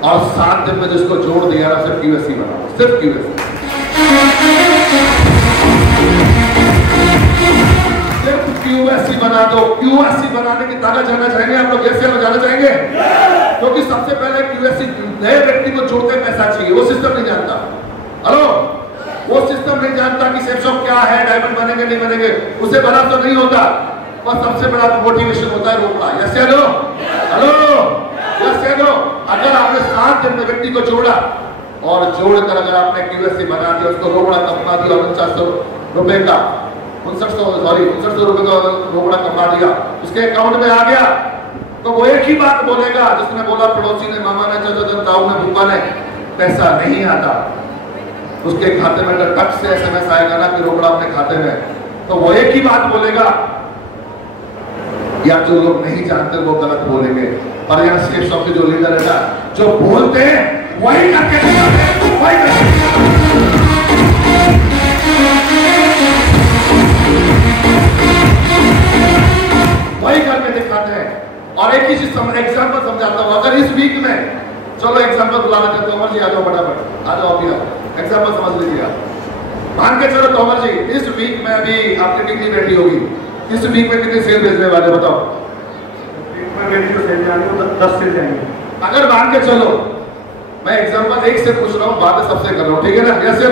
और 7 दिन में जिसको जोड़ दिया ना, सिर्फ क्यूएससी बनाओ, सिर्फ क्यूएससी, सिर्फ क्यूएससी बना दो। क्यूएससी बनाने की ताकत जानना चाहेंगे आप लोग? कैसे जाना चाहेंगे? क्योंकि सबसे पहले क्यूएससी नए व्यक्ति को जोड़ते पैसा चाहिए, वो सिस्टम नहीं जानता। हेलो, वो सिस्टम नहीं जानता कि सेफ शॉप क्या है, डायमंड बनेंगे नहीं बनेंगे, उसे बना तो नहीं होता। और सबसे बड़ा मोटिवेशन होता है रोकड़ा। यस या नो? हेलो, यस या नो? अगर आपने 7 दिन में व्यक्ति को जोड़ा और जोड़कर अगर आपने क्यूएससी बना दिया, उसको रोकड़ा कमा दिया, 4900 रुपए का 6900 रुपए का रोकड़ा कमा दिया, उसके अकाउंट में आ गया, तो वो एक ही बात बोलेगा जिसने बोला पड़ोसी ने, मामा ने, चाचा ताऊ ने, बुआ ने, पैसा नहीं आता। उसके खाते में अगर टच से एसएमएस आएगा ना कि रोकड़ा अपने खाते में, तो वो एक ही बात बोलेगा, या जो लोग नहीं जानते वो गलत बोलेंगे। और यहाँ सेफ शॉप के जो लीडर है ना, जो बोलते हैं वही करके दिखाते हैं, वही करके दिखाते हैं। और एक ही चीज एग्जाम्पल समझाता हूँ, अगर इस वीक में, चलो एग्जाम्पल बुला लेते हैं, तोमर जी आ जाओ फटाफट, आ जाओ अभी आप एग्जाम्पल समझ लीजिए। आप मान के चलो तोमर जी, इस वीक में अभी आपकी डिग्री बैठी होगी, इस वीक में कितनी सेल भेजने वाले बताओ? दस सेल जाएंगे। अगर मान के चलो, मैं एग्जाम्पल एक से पूछ रहा हूँ, बातें सबसे कर रहा हूँ, ठीक है ना? ऐसे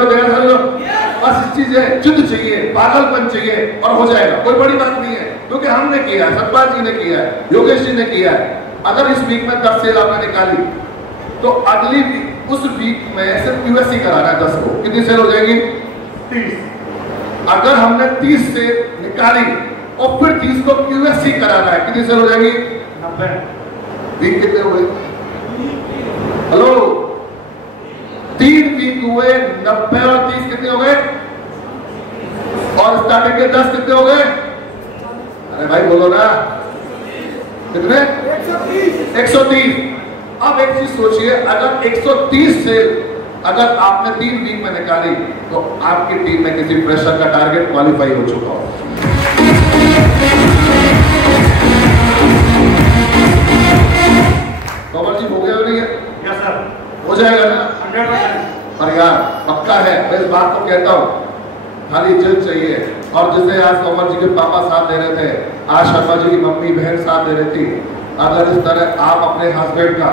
बस इस चीज है, जिद चाहिए, पागलपन चाहिए और हो जाएगा, कोई बड़ी बात नहीं है, क्योंकि हमने किया है, सतपाल जी ने किया है, योगेश जी ने किया है। अगर इस वीक में 10 सेल आपने निकाली, तो अगली वीक, उस वीक में सिर्फ क्यूएससी कराना है 10 को, कितनी सेल हो जाएगी? 30। अगर हमने 30 सेल निकाली और फिर 30 को क्यूएससी कराना है, कितनी सेल हो जाएगी? 90। वीक कितने हुए? हेलो, 3 वीक हुए, 90 और 30 कितने हो गए? और स्टार्टिंग के 10 कितने हो गए? अरे भाई बोलो ना, कितने? 130। अब एक चीज सोचिए, अगर 130 सेल अगर आपने 3 वीक में निकाली, तो आपकी टीम में किसी प्रेशर का टारगेट क्वालिफाई हो चुका हो। कवर जी हो गया नहीं है? यस सर, हो जाएगा ना? 100%। और यार पक्का है, कहता हूँ, खाली दिल चाहिए। और जिसे आज तोमर जी के पापा साथ दे रहे थे, आज शर्मा जी की मम्मी बहन साथ दे रही थी, अगर इस तरह आप अपने हस्बैंड का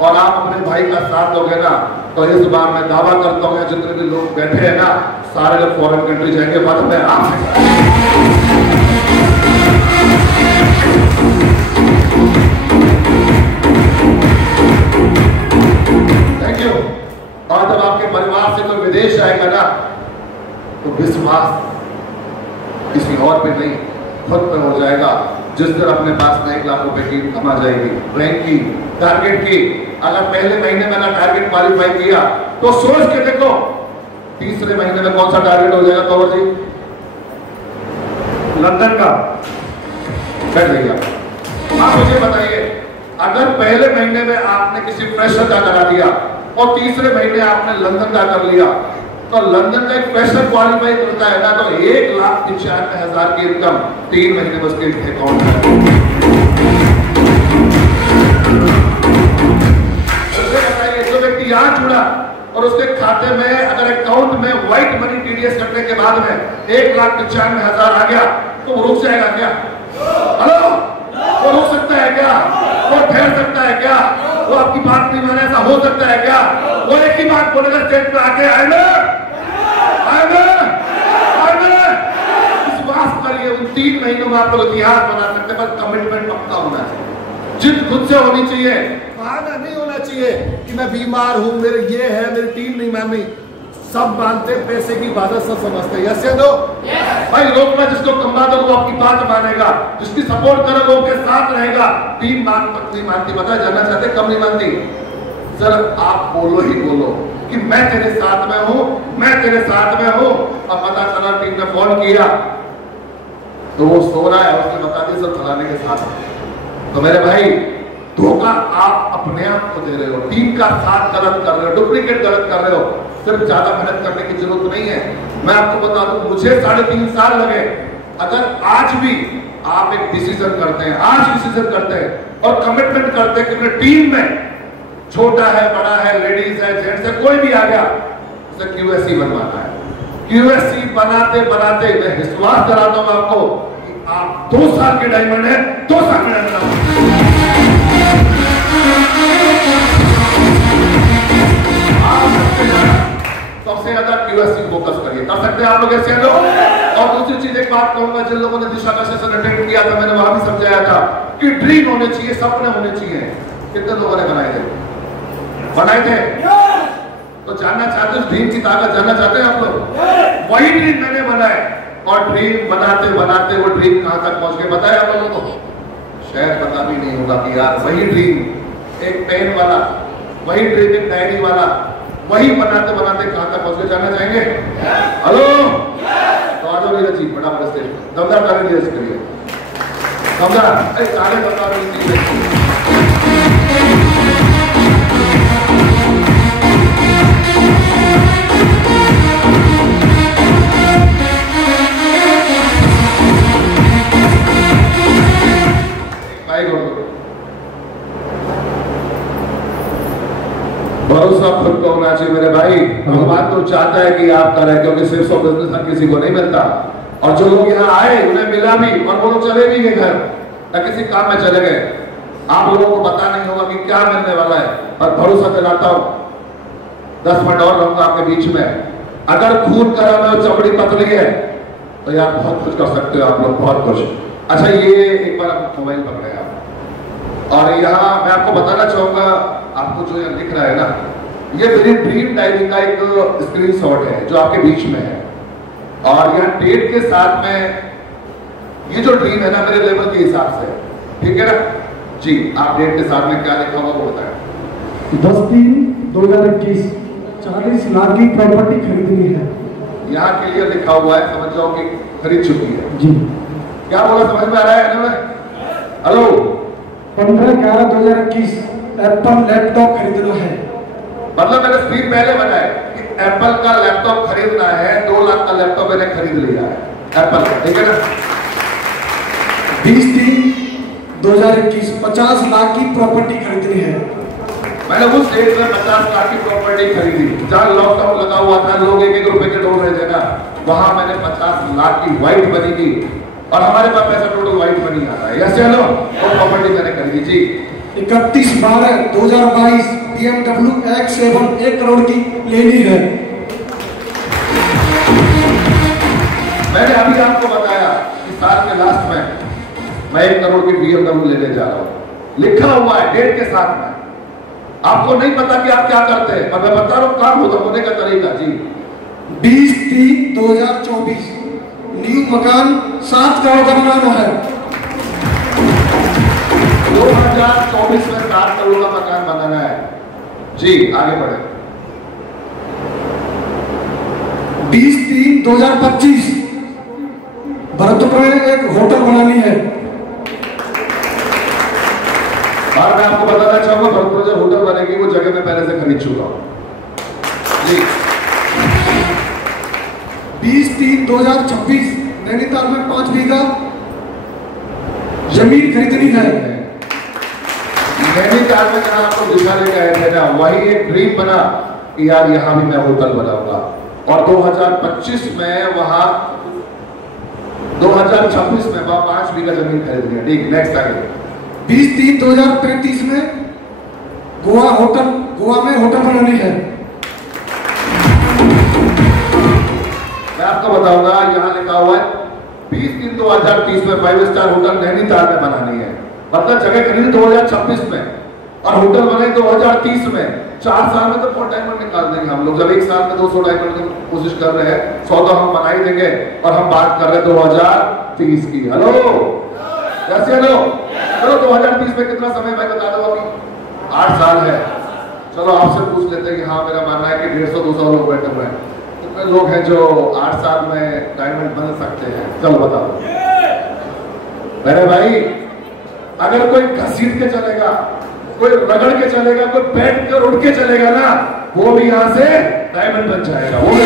और आप अपने भाई का साथ दोगे ना, तो इस बार मैं दावा करता हूँ जितने भी लोग बैठे हैं ना, सारे लोग फॉरेन कंट्री जाएंगे। बात मैं आप थैंक यू। और जब आपके परिवार से कोई विदेश जाएगा ना, तो विश्वास किसी और पे नहीं, खुद पे हो जाएगा। जिस तरह अपने पास 1 लाख रुपए की कमा जाएगी, रैंक की, टारगेट की, अगर पहले महीने में ना टारगेट क्वालिफाई किया तो सोच के देखो तीसरे महीने में कौन सा टारगेट हो जाएगा। तोमर जी लंदन का बैठ जाइए। आप मुझे बताइए, अगर पहले महीने में आपने किसी फ्रेशर का करा दिया और तीसरे महीने आपने लंदन का कर लिया, तो लंदन का एक फ्रेशर क्वालिफाई करता है ना, तो 1,95,000 की इनकम 3 महीने में उसके अकाउंट में। बताइए, जो व्यक्ति यहाँ जुड़ा और उसके खाते में अगर अकाउंट में व्हाइट मनी टीडीएस कटने के बाद में 1,95,000 आ गया, तो वो रुक जाएगा क्या? हेलो, वो रुक सकता है क्या? वो ठहर सकता है क्या? वो आपकी बात नहीं माने, ऐसा हो सकता है क्या? वो एक ही बात बोलेगा स्टेज पे आके, विश्वास करिए, उन 3 महीनों में आप लोग इतिहास बना सकते हैं। बस कमिटमेंट पक्का होना चाहिए, जिद खुद से होनी चाहिए, बहाना नहीं होना चाहिए कि मैं बीमार हूं, मेरे ये है, मेरी टीम नहीं मानी। सब मानते, पैसे की बात सब समझते। यस या नो? भाई रोकना, जिसको कमा दो वो आपकी बात मानेगा, जिसकी सपोर्ट करोगे वो के साथ रहेगा। टीम नहीं मानती, पता जानना चाहते, कम नहीं मानती। सर आप बोलो ही बोलो कि मैं तेरे साथ में हूं, मैं तेरे साथ में हूं। अब पता चला टीम ने फोन किया तो वो सो रहा है, उसने बता दिया सर फलाने के साथ। तो मेरे भाई, धोखा आप अपने आप को दे रहे हो, टीम का साथ गलत कर रहे हो, डुप्लीकेट गलत कर रहे हो। सिर्फ ज्यादा मेहनत करने की जरूरत नहीं है। मैं आपको बता दूं, मुझे 3.5 साल लगे। अगर आज भी आप एक डिसीजन करते हैं, आज डिसीजन करते हैं और कमिटमेंट करते हैं कि टीम में छोटा है, बड़ा है, लेडीज है, जेंट्स है, कोई भी आ गया, उसे क्यूएससी बनवाना है। क्यूएससी बनाते बनाते मैं विश्वास कराता हूं आपको कि आप 2 साल के डायमंड है, 2 साल के डायमंड। सबसे ज्यादा क्यूएससी फोकस करिए, कर सकते हैं आप लोग ऐसे लोग। और दूसरी चीज एक बात कहूंगा, जिन लोगों ने दिशा का सेशन अटेंड किया था, मैंने वहां भी समझाया था कि ड्रीम होने चाहिए, सपने होने चाहिए। कितने लोगों ने बनाए थे? बनाए थे? तो जानना चाहते हो ड्रीम की ताकत, जानना चाहते हैं आप लोग? वही ड्रीम मैंने बनाए, और ड्रीम बनाते बनाते वो ड्रीम कहां तक पहुंच गए बताया आप लोगों को? शायद पता भी नहीं होगा कि यार वही ड्रीम एक पेन वाला, वही ड्रीम एक डायरी वाला, वही बनाते बनाते कहां तक पहुंच गए, जानना चाहेंगे? हेलो, तो आज मेरा जी बड़ा बड़ा स्टेज दमदार ताली दिया करिए, दमदार, अरे सारे दमदार। भरोसा खुद को होना चाहिए मेरे भाई। भगवान तो चाहता है कि आप करें, क्योंकि सिर्फ बिजनेस हर किसी को नहीं मिलता। और जो लोग यहाँ आए उन्हें मिला भी, और वो लोग चले भी गए घर, या किसी काम में चले गए। आप लोगों को पता नहीं होगा कि क्या मिलने वाला है, और भरोसा दिलाता हूँ 10 मिनट और रहूंगा आपके बीच में। अगर खून गर्म है और चमड़ी पतली है तो यार बहुत कुछ कर सकते हो आप लोग, बहुत कुछ। अच्छा, ये एक बार मोबाइल पकड़ गया, और यहाँ मैं आपको बताना चाहूंगा, आपको जो यहाँ दिख रहा है ना, ये मेरी ड्रीम डायरी का एक स्क्रीनशॉट है जो आपके बीच में है। और यहाँ डेट के साथ में ये जो ड्रीम है ना, मेरे लेवल के हिसाब से, ठीक है ना जी? आप डेट के साथ में क्या लिखा हुआ वो बताएं। 10/3/2021 40 लाख की प्रॉपर्टी खरीदनी है। यहाँ क्लियर लिखा हुआ है, समझ जाओ कि खरीद चुकी है जी। क्या बोला, समझ में आ रहा है? हेलो, 15/11/2021 एप्पल लैपटॉप खरीदना है। मतलब मैंने स्क्रीन पहले बताया कि एप्पल का लैपटॉप खरीदना है, 2 लाख का लैपटॉप मैंने खरीद लिया है एप्पल, ठीक है ना? 20/3/2021 50 लाख की प्रॉपर्टी खरीदनी है। मैंने उस स्टेट में 50 लाख की प्रॉपर्टी खरीदी जहां लॉकडाउन लगा हुआ था, लोग 1-1 रुपए के ढूंढ रहे थे ना, वहां मैंने 50 लाख की व्हाइट मनी की और हमारे पास पैसा टोटल व्हाइट मनी आ रहा है। यस चलो वो प्रॉपर्टी मैंने खरीदी जी। 31/12/2022 BMW X7 1 करोड़ की लेनी है। मैंने अभी आपको बताया कि साल के लास्ट में मैं 1 करोड़ की BMW लेने जा रहा हूं, लिखा हुआ है डेट के साथ में। आपको नहीं पता कि आप क्या करते हैं, पर मैं बता रहा हूं काम होने का तरीका जी। 20/3/2024 न्यू मकान 7 करोड़ का बनाना है। 2024 में 7 करोड़ का मकान बनाना है जी। आगे बढ़े। 20/3/2025 भरतपुर में एक होटल बनानी है। और मैं आपको बताना चाहूंगा भरतपुर जो होटल बनेगी वो जगह में पहले से खरीद चुका हूं जी। 20/3/2026 नैनीताल में 5 बीघा जमीन खरीदनी है। नैनीताल में जहां आपको दिखाने गए थे ना, वही एक ड्रीम बना कि यार यहां भी मैं होटल बनाऊंगा। और 2025 में वहां 2026 में वहां 5 बीघा जमीन खरीदनी है। ठीक, नेक्स्ट आगे। 20/3/2035 में गोवा में होटल बनानी है। मैं आपको बताऊंगा, यहां लिखा हुआ है 20/3/2030 में 5 स्टार होटल नैनीताल में बनानी है। मतलब जगह खरीदी 2026 में और होटल बने 2030 में। 4 साल में तो 4 डायमंड निकाल देंगे हम लोग। जब 1 साल में 200 डायमंड की कोशिश कर रहे हैं, 100 तो हम बना ही देंगे। और हम बात कर रहे हैं 2030 की। हेलो कैसे? हेलो चलो 2030 में कितना समय मैं बता दूं अभी 8 साल है। चलो आपसे पूछ लेते हैं कि हाँ मेरा मानना है कि 150-200 लोग बैठे हुए हैं, कितने लोग हैं जो 8 साल में डायमंड बन सकते हैं? चलो बताओ मेरे भाई। अगर कोई घसीट के चलेगा, कोई रगड़ के चलेगा, कोई बैठ कर उड़ के चलेगा ना, वो भी यहां से डायमंड बन जाएगा वो भी।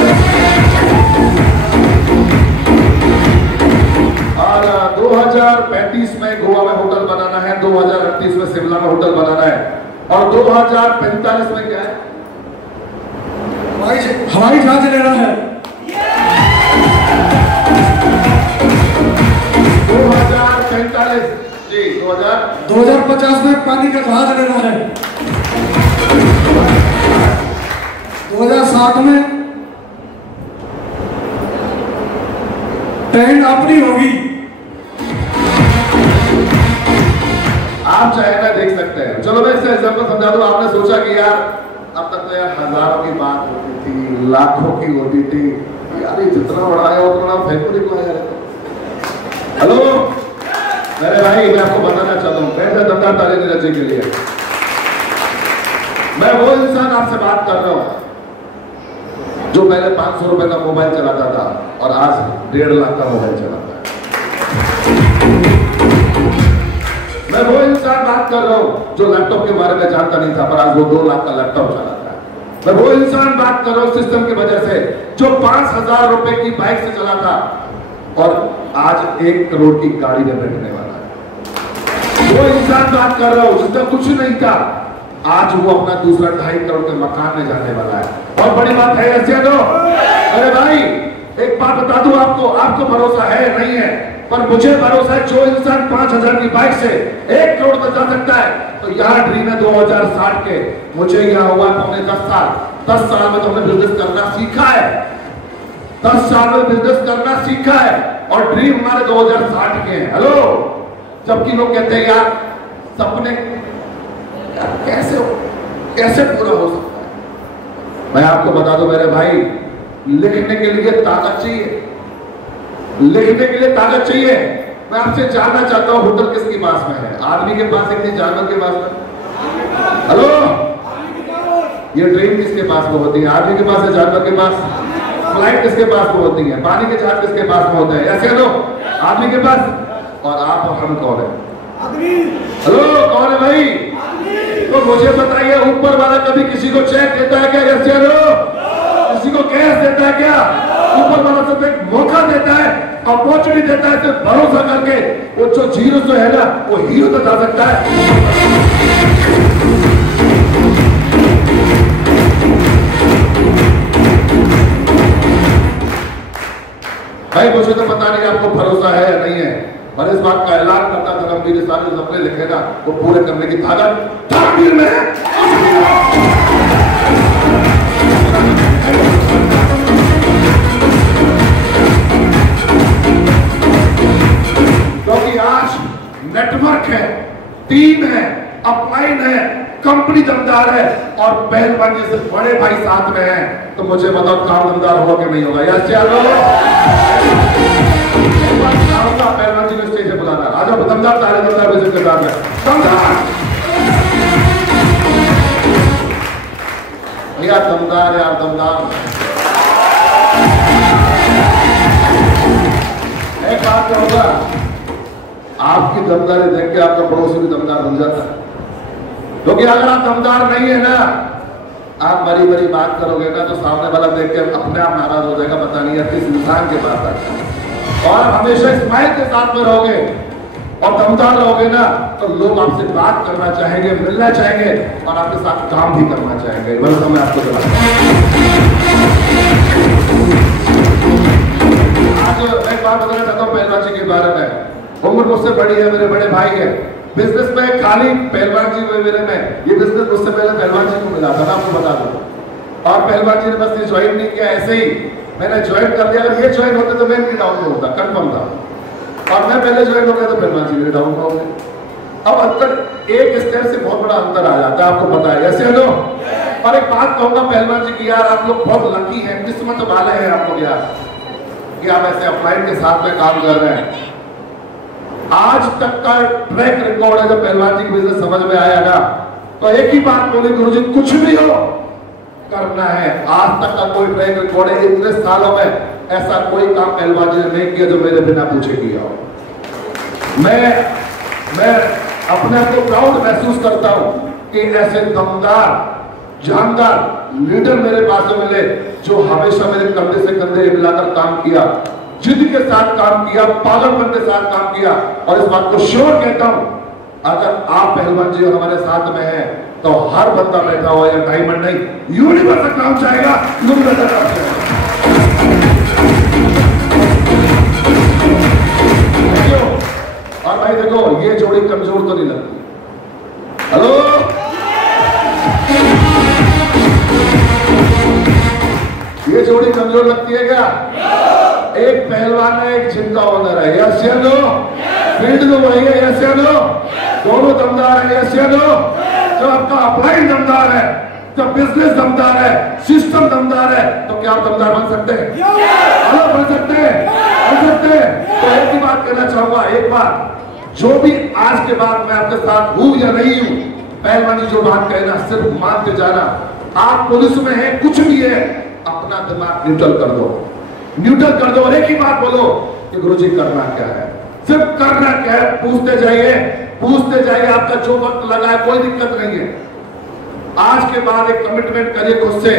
और 2035 में गोवा में होटल बनाना है, 2038 में शिमला में होटल बनाना है और 2045 में क्या है? हवाई जहाज लेना है। 2045 जी। 2050 में पानी का जहाज लेना है। 2060 में ट्रेन अपनी होगी। आप चाहे ना देख सकते हैं। चलो मैं इससे एग्जाम्पल समझा दूं। आपने सोचा कि यार अब तक तो यार हजारों की बात होती थी, लाखों की होती थी, यार ये जितना बड़ा है उतना फेंकने को है। हेलो मेरे भाई, मैं आपको बताना चाहता हूँ, कैसे दमदार ताले नीरज के लिए मैं वो इंसान आपसे बात कर रहा हूँ जो पहले 500 रुपए का मोबाइल चलाता था और आज 1.5 लाख का मोबाइल चलाता है। मैं वो इंसान बात कर रहा हूं जो लैपटॉप के बारे में जानता नहीं था, पर आज वो 2 लाख का लैपटॉप चलाता है। मैं वो इंसान बात कर रहा हूं सिस्टम की वजह से जो 5,000 रुपए की बाइक से चला था और आज 1 करोड़ की गाड़ी में बैठने वाला है। वो इंसान बात कर रहा हूं जिसका कुछ नहीं था, आज वो अपना दूसरा 2.5 करोड़ के मकान में जाने वाला है। बहुत बड़ी बात है ऐसे दो। अरे भाई एक बात बता दूं आपको, आपको भरोसा है नहीं है, पर मुझे भरोसा है जो इंसान 5,000 की बाइक से 1 करोड़ तक जा सकता है, तो यहाँ ड्रीम है 2060 के। मुझे यहाँ हुआ पौने 10 साल। 10 साल में तो हमने बिजनेस करना सीखा है। 10 साल में बिजनेस करना सीखा है और ड्रीम हमारे 2060 के हैं। हेलो, जबकि लोग कहते हैं यार सपने कैसे पूरा हो सकता है। मैं आपको बता दूं मेरे भाई, लिखने के लिए ताकत चाहिए, लिखने के लिए ताकत चाहिए। मैं आपसे जानना चाहता हूं होटल किसके पास में है? आदमी के पास है कि जानवर के पास में? हेलो, ये ट्रेन किसके पास में होती है? आदमी के पास है, जानवर के पास? फ्लाइट किसके पास में होती है? पानी के जहाज किसके पास में होते हैं? ऐसे लो, आदमी के पास। और आप और हम कौन है? हेलो, कौन है भाई? तो मुझे बताइए, ऊपर वाला कभी किसी को चेक देता है क्या? ऐसे लो, किसी को कैश देता है क्या? ऊपर वाला सिर्फ एक मौका देता है, अपॉर्चुनिटी देता है, सिर्फ भरोसा करके। वो जो जीरो से है ना, वो हीरो तक जा सकता है। और इस बात का ऐलान करता धर्मवीर के सारे सपने लिखे ना वो पूरे करने की ताकत धर्मवीर में है। क्योंकि आज नेटवर्क है, टीम है, अपलाइन है, कंपनी दमदार है और पहलवान से बड़े भाई साथ में हैं, तो मुझे बताओ काम दमदार होगा कि नहीं होगा? यस चलो पहलवान जी को स्टेज पे बुलाना, आज दमदार तारे दमदार विजिट करता है दमदार भैया, दमदार यार दमदार। एक बात क्या होगा, आपकी दमदारी देख के आपका पड़ोसी भी दमदार बन जाता है। क्योंकि अगर आप दमदार नहीं है ना, आप बड़ी बड़ी बात करोगे ना तो सामने वाला देख के अपने आप नाराज हो जाएगा, पता नहीं है किस इंसान के पास आता है। और हमेशा स्माइल के साथ में रहोगे और दमदार रहोगे ना तो लोग आपसे बात करना चाहेंगे, मिलना चाहेंगे और आपके साथ काम भी करना चाहेंगे। बस मैं आपको आज एक बात बताना चाहता हूँ पहलवान जी के बारे में। उम्र मुझसे बड़ी है, मेरे बड़े भाई है, बिजनेस में खाली पहलवान जी को मेरे में ये बिजनेस मुझसे पहले पहलवान जी को मिला था, मैं आपको बता दूं। और पहलवान जी ने बस ये ज्वाइन नहीं किया, ऐसे ही मैंने ज्वाइन कर लिया। अगर ये ज्वाइन होते तो मैं भी डाउन होता, कंफर्म था। और मैं पहले ज्वाइन हो गया तो पहलवान जी भी डाउन होंगे। अब अंतर एक स्टेप से बहुत बड़ा अंतर आ जाता है, आपको पता है ऐसे लो। और एक बात कहूंगा पहलवान जी की, यार आप लोग बहुत लकी हैं, किस्मत वाले हैं आप लोग यार, कि आप ऐसे अपलाइन के साथ में काम कर रहे हैं। आज तक का ट्रैक रिकॉर्ड है, जब पहलवान जी की बिजनेस समझ में आया ना तो एक ही बात बोली, गुरुजी कुछ भी हो करना है। आज तक का कोई ट्रैक रिकॉर्ड है, इतने सालों में ऐसा कोई काम पहलवान जी ने नहीं किया जो मेरे बिना पूछे किया हो। मैं अपने आप को प्राउड महसूस करता हूं कि ऐसे दमदार जानदार लीडर मेरे पास मिले जो हमेशा मेरे कंधे से कंधे मिलाकर काम किया, जिद के साथ काम किया, पागलपन के साथ काम किया। और इस बात को श्योर कहता हूं, अगर आप पहलवान जी हमारे साथ में हैं तो हर बंदा बैठा हुआ या डायमंड नहीं यूनिवर्स तक काम चाहेगा, यूनिवर्स तक काम चाहेगा। और भाई देखो ये जोड़ी कमजोर तो नहीं लगती। हेलो, ये जोड़ी कमजोर लगती है क्या? एक पहलवान है, एक जिम का ओनर है, यस या नो? फील्ड तो वही है, यस या नो? दोनों दमदार है, यस या नो? जब आपका अपलाइन दमदार है, जब बिजनेस दमदार है, सिस्टम दमदार है, तो क्या आप दमदार बन सकते हैं? अलग बन सकते हैं? बन सकते हैं? तो एक ही बात कहना चाहूंगा, एक बात, जो भी आज के बाद मैं आपके साथ हूं या नहीं हूं, पहलवानी जो बात कहना सिर्फ मानते जाना। आप पुलिस में है, कुछ भी है, अपना दिमाग न्यूट्रल कर दो, न्यूट्रल कर दो और एक ही बात बोलो कि गुरुजी करना क्या है, सिर्फ करना क्या है, पूछते जाइए, आपका जो वक्त लगा है कोई दिक्कत नहीं है। आज के बाद एक कमिटमेंट करिए खुद से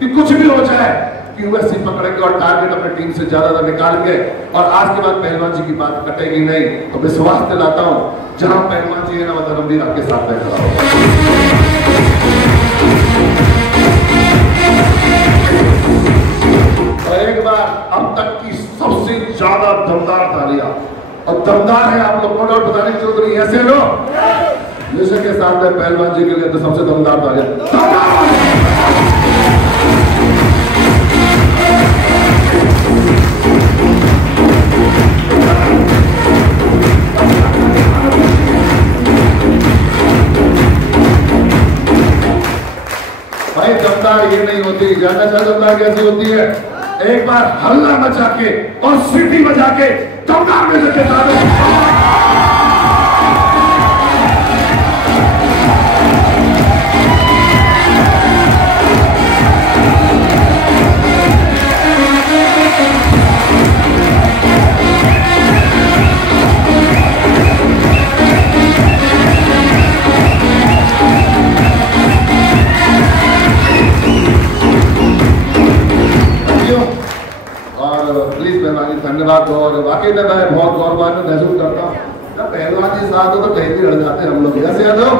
कि कुछ भी हो जाए कि यूएससी पकड़ेंगे और टारगेट अपनी टीम से ज्यादा निकालेंगे। और आज के बाद पहलवान जी की बात कटेगी नहीं। तो विश्वास दिलाता हूं, जहां पहलवान जी है ना, वह धर्मवीर आपके साथ में खड़ा होगा। और एक बार अब तक की सबसे ज्यादा दमदार तालियां, और दमदार है आप लोग को और बताने की जरूरत नहीं, ऐसे लो निशा के साथ में पहलवान जी के लिए तो सबसे दमदार तालियां। भाई दमदार ये नहीं होती, जानना चाहते दमदार कैसी होती है? एक बार हल्ला मचा के और सीटी बजा के दमदार में से धन्यवाद। और वाकई में मैं बहुत गौरवान्वित महसूस करता हूँ, जब पहलवान जी साथ हो तो कहीं भी लड़ जाते हैं हम लोग, ऐसे याद हो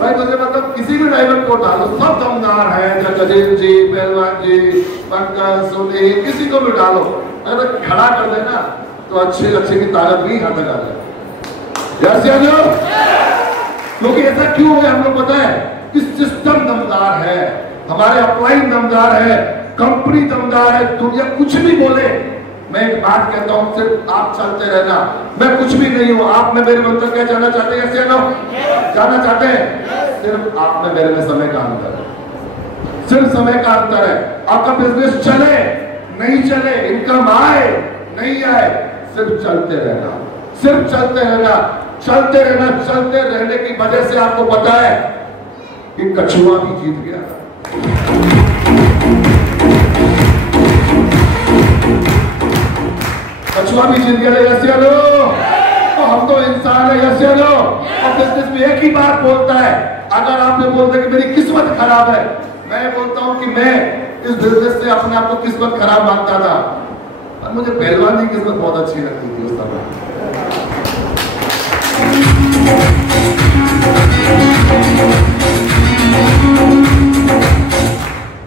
भाई? मुझे मतलब किसी भी ड्राइवर को डालो, सब दमदार है, जगदीप जी, पहलवान जी, पंकज, सुनील, किसी को भी डालो, अगर खड़ा कर देना तो अच्छे की ताकत भी यहां तक आ जाए। यस या नो? क्योंकि ऐसा क्यों है हम लोग पता है कि सिस्टम दमदार है, हमारे अपलाइन दमदार है, कंपनी दमदार है। दुनिया कुछ भी बोले, मैं एक बात कहता हूं, सिर्फ आप चलते रहना। मैं कुछ भी नहीं हूं, आप में मेरे मंत्र क्या जानना चाहते हैं? ऐसे नो जानना चाहते हैं? सिर्फ आप में मेरे में समय का अंतर है, सिर्फ समय का अंतर है। आपका बिजनेस चले नहीं चले, इनकम आए नहीं आए, सिर्फ चलते रहना, सिर्फ चलते रहना, चलते रहना। चलते रहने की वजह से आपको पता है कि कछुआ भी जीत गया, कछुआ भी जीत गया। यस या नो? तो हम तो इंसान है। यस या नो? और बिजनेस में एक ही बात बोलता है, अगर आपने बोलते कि मेरी किस्मत खराब है, मैं बोलता हूं कि मैं इस बिजनेस से अपने आप को किस्मत खराब मानता था, और मुझे पहलवान की किस्मत बहुत अच्छी लगती थी उस समय।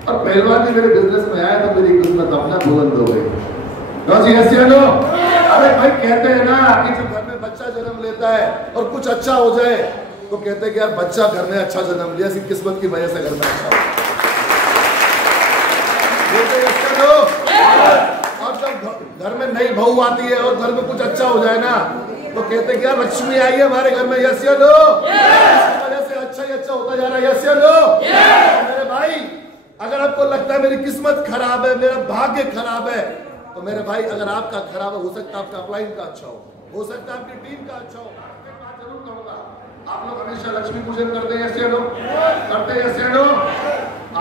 और पहलवान मेरे बिजनेस में आया तो मेरी किस्मत अपना बुलंद हो गई। यस या नो? अरे भाई कहते हैं ना कि जब घर में बच्चा जन्म लेता है और कुछ अच्छा हो जाए तो कहते हैं कि यार बच्चा घर में अच्छा जन्म लिया, इसकी किस्मत की वजह से घर में अच्छा हो। और जब घर में नई बहू आती है और घर में कुछ अच्छा हो जाए ना तो कहते हैं कि यार लक्ष्मी आई है हमारे घर में। यस या नो? इसकी वजह से अच्छा ही अच्छा होता जा रहा है। यस या नो? मेरे भाई, अगर आपको लगता है मेरी किस्मत खराब है, मेरा भाग्य खराब है, तो मेरे भाई अगर आपका खराब है, हो सकता है आपका अपलाइन का अच्छा हो सकता है आपकी टीम का अच्छा हो। मैं बात जरूर कहूंगा, आप लोग हमेशा लक्ष्मी पूजन करते हैं? यस या नो? करते हैं? यस या नो?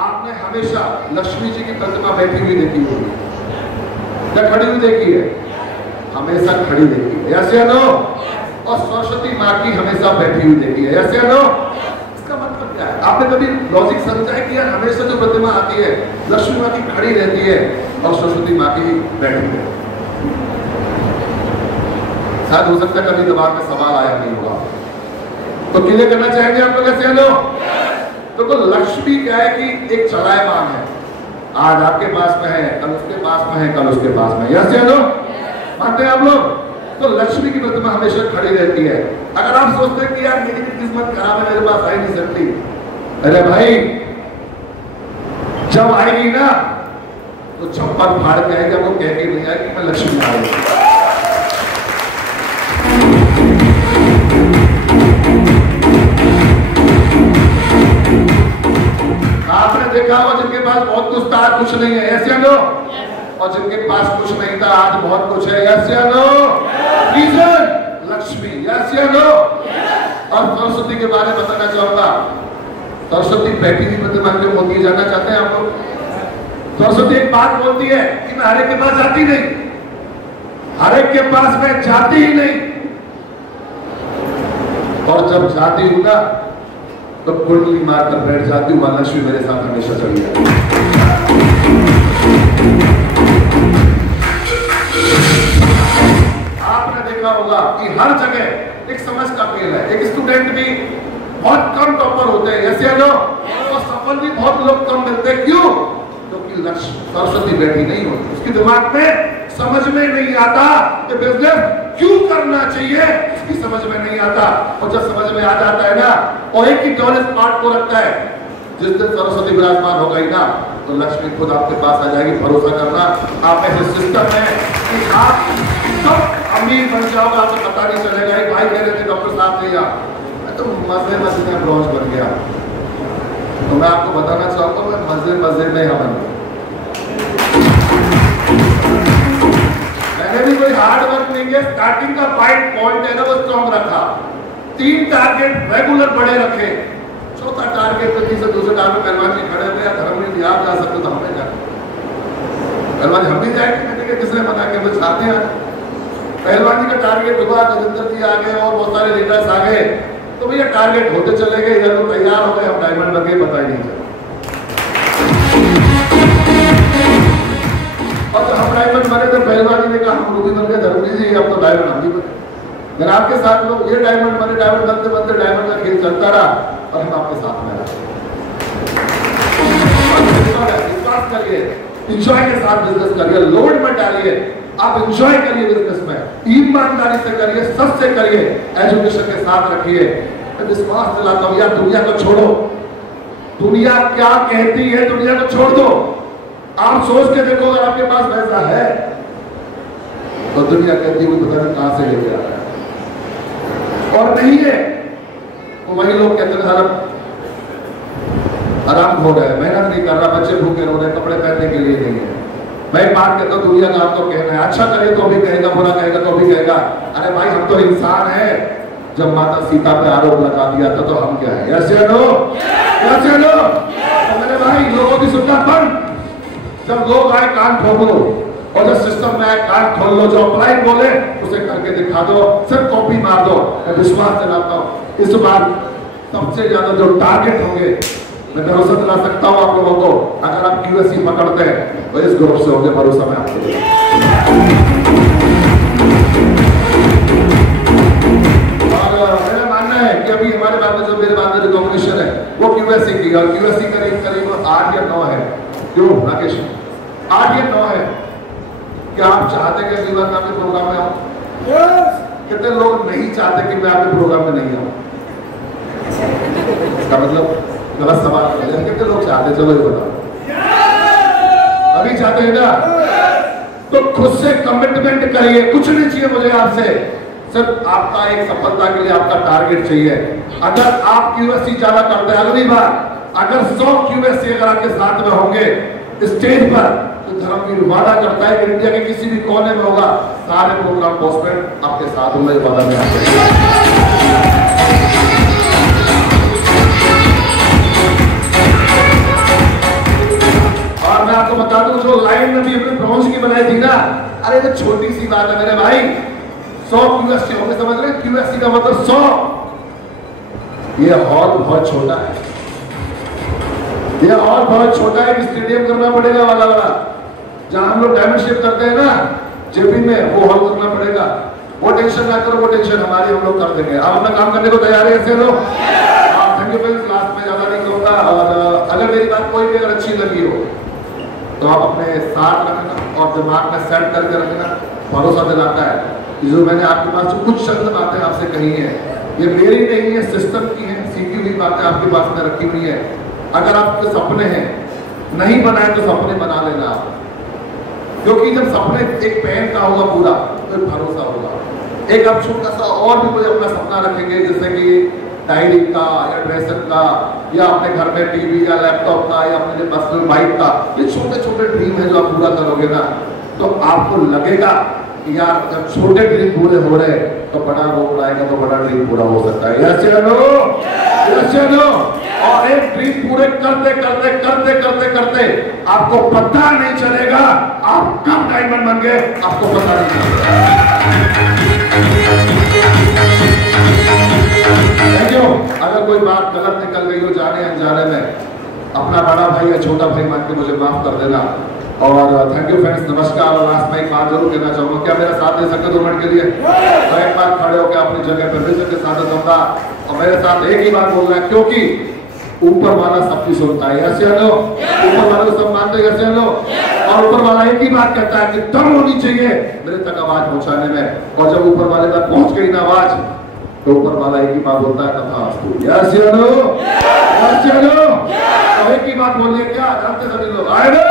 आपने हमेशा लक्ष्मी जी की प्रतिमा बैठी हुई देखी होगी या खड़ी हुई देखी है? हमेशा खड़ी देखी है। यस या नो? और सरस्वती माँ की हमेशा बैठी हुई देखी है। यस या नो? इसका मतलब क्या है? आपने कभी लॉजिक समझा है कि यार हमेशा जो प्रतिमा आती है लक्ष्मी माँ की खड़ी रहती है और सरस्वती माँ की बैठी है? शायद हो सकता है कभी दिमाग में सवाल आया नहीं होगा, तो क्लियर करना चाहेंगे आप लोग? यस या नो? तो लक्ष्मी क्या है कि एक चलायमान है, आज आपके पास में है, कल उसके पास में है, कल उसके पास में। यस या नो? मानते हैं आप लोग? तो लक्ष्मी की प्रतिमा हमेशा खड़ी रहती है। अगर आप सोचते हैं कि यार मेरी किस्मत खराब है, मेरे पास आ ही नहीं सकती, अरे भाई जब आएगी ना तो छप्पर फाड़ के आएगी, आपको कह के नहीं आएगी मैं लक्ष्मी आएगी। आपने देखा होगा जिनके पास बहुत कुछ था, कुछ नहीं है। यस या नो? और जिनके पास कुछ नहीं था, आज बहुत कुछ है। यस या नो? रीजन लक्ष्मी। यस या नो? और सरस्वती के बारे में बताना चाहूंगा। सरस्वती बैठी हुई प्रतिमा क्यों होती है, जानना चाहते हैं आप लोग? सरस्वती एक बात बोलती है कि मैं हर एक के पास जाती नहीं, हर एक के पास मैं जाती ही नहीं, और जब जाती हूं ना तो कुंडली मारकर बैठ जाती हूँ, मां लक्ष्मी मेरे साथ हमेशा चली जाती है। आपने देखा होगा कि हर जगह एक समझ का खेल है। एक स्टूडेंट भी बहुत कम टॉपर होते हैं, यस या नो? और सफल भी बहुत लोग कम मिलते हैं। क्यों? क्योंकि सरस्वती बैठी नहीं होती, उसके दिमाग में समझ में नहीं आता कि बिजनेस क्यों करना चाहिए, इसकी समझ में नहीं आता। और जब समझ में आ जाता है ना, और एक ही नॉलेज पार्ट को रखता है, जिस दिन सरस्वती विराजमान हो गई ना तो लक्ष्मी खुद आपके पास आ जाएगी। भरोसा करना, आप ऐसे सिस्टम है कि आप सब अमीर बन जाओगे, आपको पता नहीं चलेगा। एक भाई कह रहे थे डॉक्टर साहब ने, या मैं तो मजे में ब्रॉन्ज बन गया, तो मैं आपको बताना चाहूंगा मैं मजे में यहाँ बन गया। मैंने भी कोई हार्ड वर्क नहीं किया, स्टार्टिंग का पॉइंट है ना वो स्ट्रॉन्ग रखा, 3 टारगेट रेगुलर बड़े रखे, चौथा टारगेट पे तीसरे दूसरे टारगेट पहलवान जी खड़े हुए, धर्मवीर आप जा सकते तो हमें जाए, पहलवान हम भी जाएंगे। मैंने कहा किसने मना किया, मुझे चाहते हैं। पहलवान जी का टारगेट हुआ, गजेंद्र जी आ गए और बहुत सारे लीडर्स आ गए, तो भैया टारगेट होते चले गए, इधर लोग तैयार हो गए, हम डायमंड लगे, पता ही नहीं चला। और जब हम डायमंड बने थे, पहलवान जी ने कहा हम रूबी बन गए, धर्मवीर जी अब तो डायमंड हम भी बने। मैंने आपके साथ लोग ये डायमंड बने, डायमंड बनते बनते डायमंड का खेल चलता रहा और हम आपके साथ में रहे। विश्वास करिए, इंजॉय के साथ बिजनेस करिए, लोड मत डालिए। आप एंजॉय करिए बिजनेस में, ईमानदारी से करिए, सच से करिए, एजुकेशन के साथ रखिए। मैं विश्वास दिलाता हूं यार, दुनिया को छोड़ो, दुनिया क्या कहती है दुनिया को छोड़ दो। आप सोच के देखो अगर आपके पास पैसा है तो दुनिया कहती है पता नहीं कहां से लेके आ रहा है, और नहीं है तो वही लोग कहते हैं आराम हो रहा है, मेहनत नहीं कर रहा, बच्चे भूखे रो रहे, कपड़े पहनने के लिए नहीं है। मैं एक बात कहता हूँ, दुनिया का आपको कहना है, अच्छा करे तो भी कहेगा, बुरा कहेगा तो भी कहेगा। अरे भाई हम तो इंसान हैं, जब माता सीता पे आरोप लगा दिया था तो हम क्या है? यस या नो? यस या नो? तो मेरे भाई लोगों की सुनना बंद, जब लोग आए कान ठोको, और जब सिस्टम में आए कान खोल लो, जो अप्लाई बोले उसे करके दिखा दो, सिर्फ कॉपी मार दो। मैं विश्वास दिलाता हूँ इस बार सबसे ज्यादा जो टारगेट होंगे, मैं भरोसा दिला सकता हूं आप लोगों को, अगर आप QSC पकड़ते हैं तो इस ग्रुप से होंगे, भरोसा मैं आपको देता हूं। और मेरा मानना है कि अभी हमारे बाद में जो मेरे बाद में रिकॉग्निशन है वो QSC की, और QSC करीब करीब 8 या 9 है। क्यों राकेश? 8 या 9 है। क्या आप चाहते कि अगली बार मैं आपके प्रोग्राम में आऊं? कितने लोग नहीं चाहते कि मैं आपके प्रोग्राम में नहीं आऊं? इसका मतलब गलत सवाल है, कितने लोग चाहते हैं? चलो ये बताओ, अभी चाहते हैं ना? तो खुद से कमिटमेंट करिए, कुछ नहीं चाहिए मुझे आपसे, सिर्फ आपका एक सफलता के लिए आपका टारगेट चाहिए। अगर आप QSC ज्यादा करते हैं, अगली बार अगर 100 QSC अगर आपके साथ में होंगे स्टेज पर, तो धर्मवीर वादा करता है कि इंडिया के किसी भी कोने में होगा, सारे प्रोग्राम पोस्टमेंट आपके साथ होंगे, वादा में आपके। और मैं आपको बता दूं, जो लाइन में भी अपने ब्रॉन्ज की बनाई थी ना, अरे ये छोटी सी बात है मेरे भाई, 100 QSC होंगे, समझ रहे? QSC का मतलब 100। ये हॉल बहुत छोटा है, ये हॉल बहुत छोटा है, स्टेडियम करना पड़ेगा वाला वाला, जहां हम लोग डायमंड शेप करते हैं ना जेपी में, वो हॉल करना पड़ेगा। वो टेंशन ना करो, वो टेंशन हमारी, हम लोग कर देंगे। आप अपना काम करने को तैयार है ऐसे लोग? थैंक यू फ्रेंड्स, लास्ट में ज्यादा नहीं कहूंगा, और अगर मेरी बात कोई भी अगर अच्छी लगी हो तो आप अपने साथ रखना और दिमाग में सेट करके रखना। भरोसा दिलाता है जो मैंने आपके पास जो कुछ शब्द बातें आपसे कही है, ये मेरी नहीं है, सिस्टम की है, सीखी हुई बातें आपके पास में रखी हुई है। अगर आपके सपने हैं, नहीं बनाए तो सपने बना लेना आप, क्योंकि जब सपने एक पहन का होगा पूरा तो भरोसा होगा। एक आप छोटा सा और भी कोई अपना सपना रखेंगे, जैसे कि डायरी का या ड्रेसर का या अपने घर में टीवी या लैपटॉप का या अपने पर्सनल बाइक का, ये छोटे छोटे ड्रीम है जो आप पूरा करोगे ना, तो आपको लगेगा कि यार जब छोटे ड्रीम पूरे हो रहे तो बड़ा रोड आएगा तो बड़ा ड्रीम पूरा हो सकता है। यस या नो? यस या नो? और एक ड्रीम पूरे करते करते करते करते करते आपको पता नहीं चलेगा आप कब डायमंड बन गए, आपको पता नहीं चलेगा। अगर कोई बात गलत निकल गई हो जाने अनजाने में, अपना बड़ा भाई या छोटा भाई मान के मुझे माफ कर देना। और थैंक यू फ्रेंड्स, नमस्कार। और लास्ट में एक बात जरूर कहना चाहूंगा, क्या मेरा साथ दे सकते 2 मिनट के लिए? तो एक बार खड़े होकर अपनी जगह पर मिल के साथ दूंगा और मेरे साथ एक ही बात बोलना है, क्योंकि ऊपर वाला सबकी सुनता है। यस या नो? ऊपर वाले को सब मानते हैं। यस या नो? और ऊपर वाला एक ही बात कहता है कि दम होनी चाहिए मेरे तक आवाज पहुंचाने में, और जब ऊपर वाले तक पहुंच गई ना आवाज, तो ऊपर वाला एक ही बात बोलता है, तथास्तु। यस या नो? यस या नो? तो एक ही बात बोलिए, क्या जानते सभी लोग आए ना?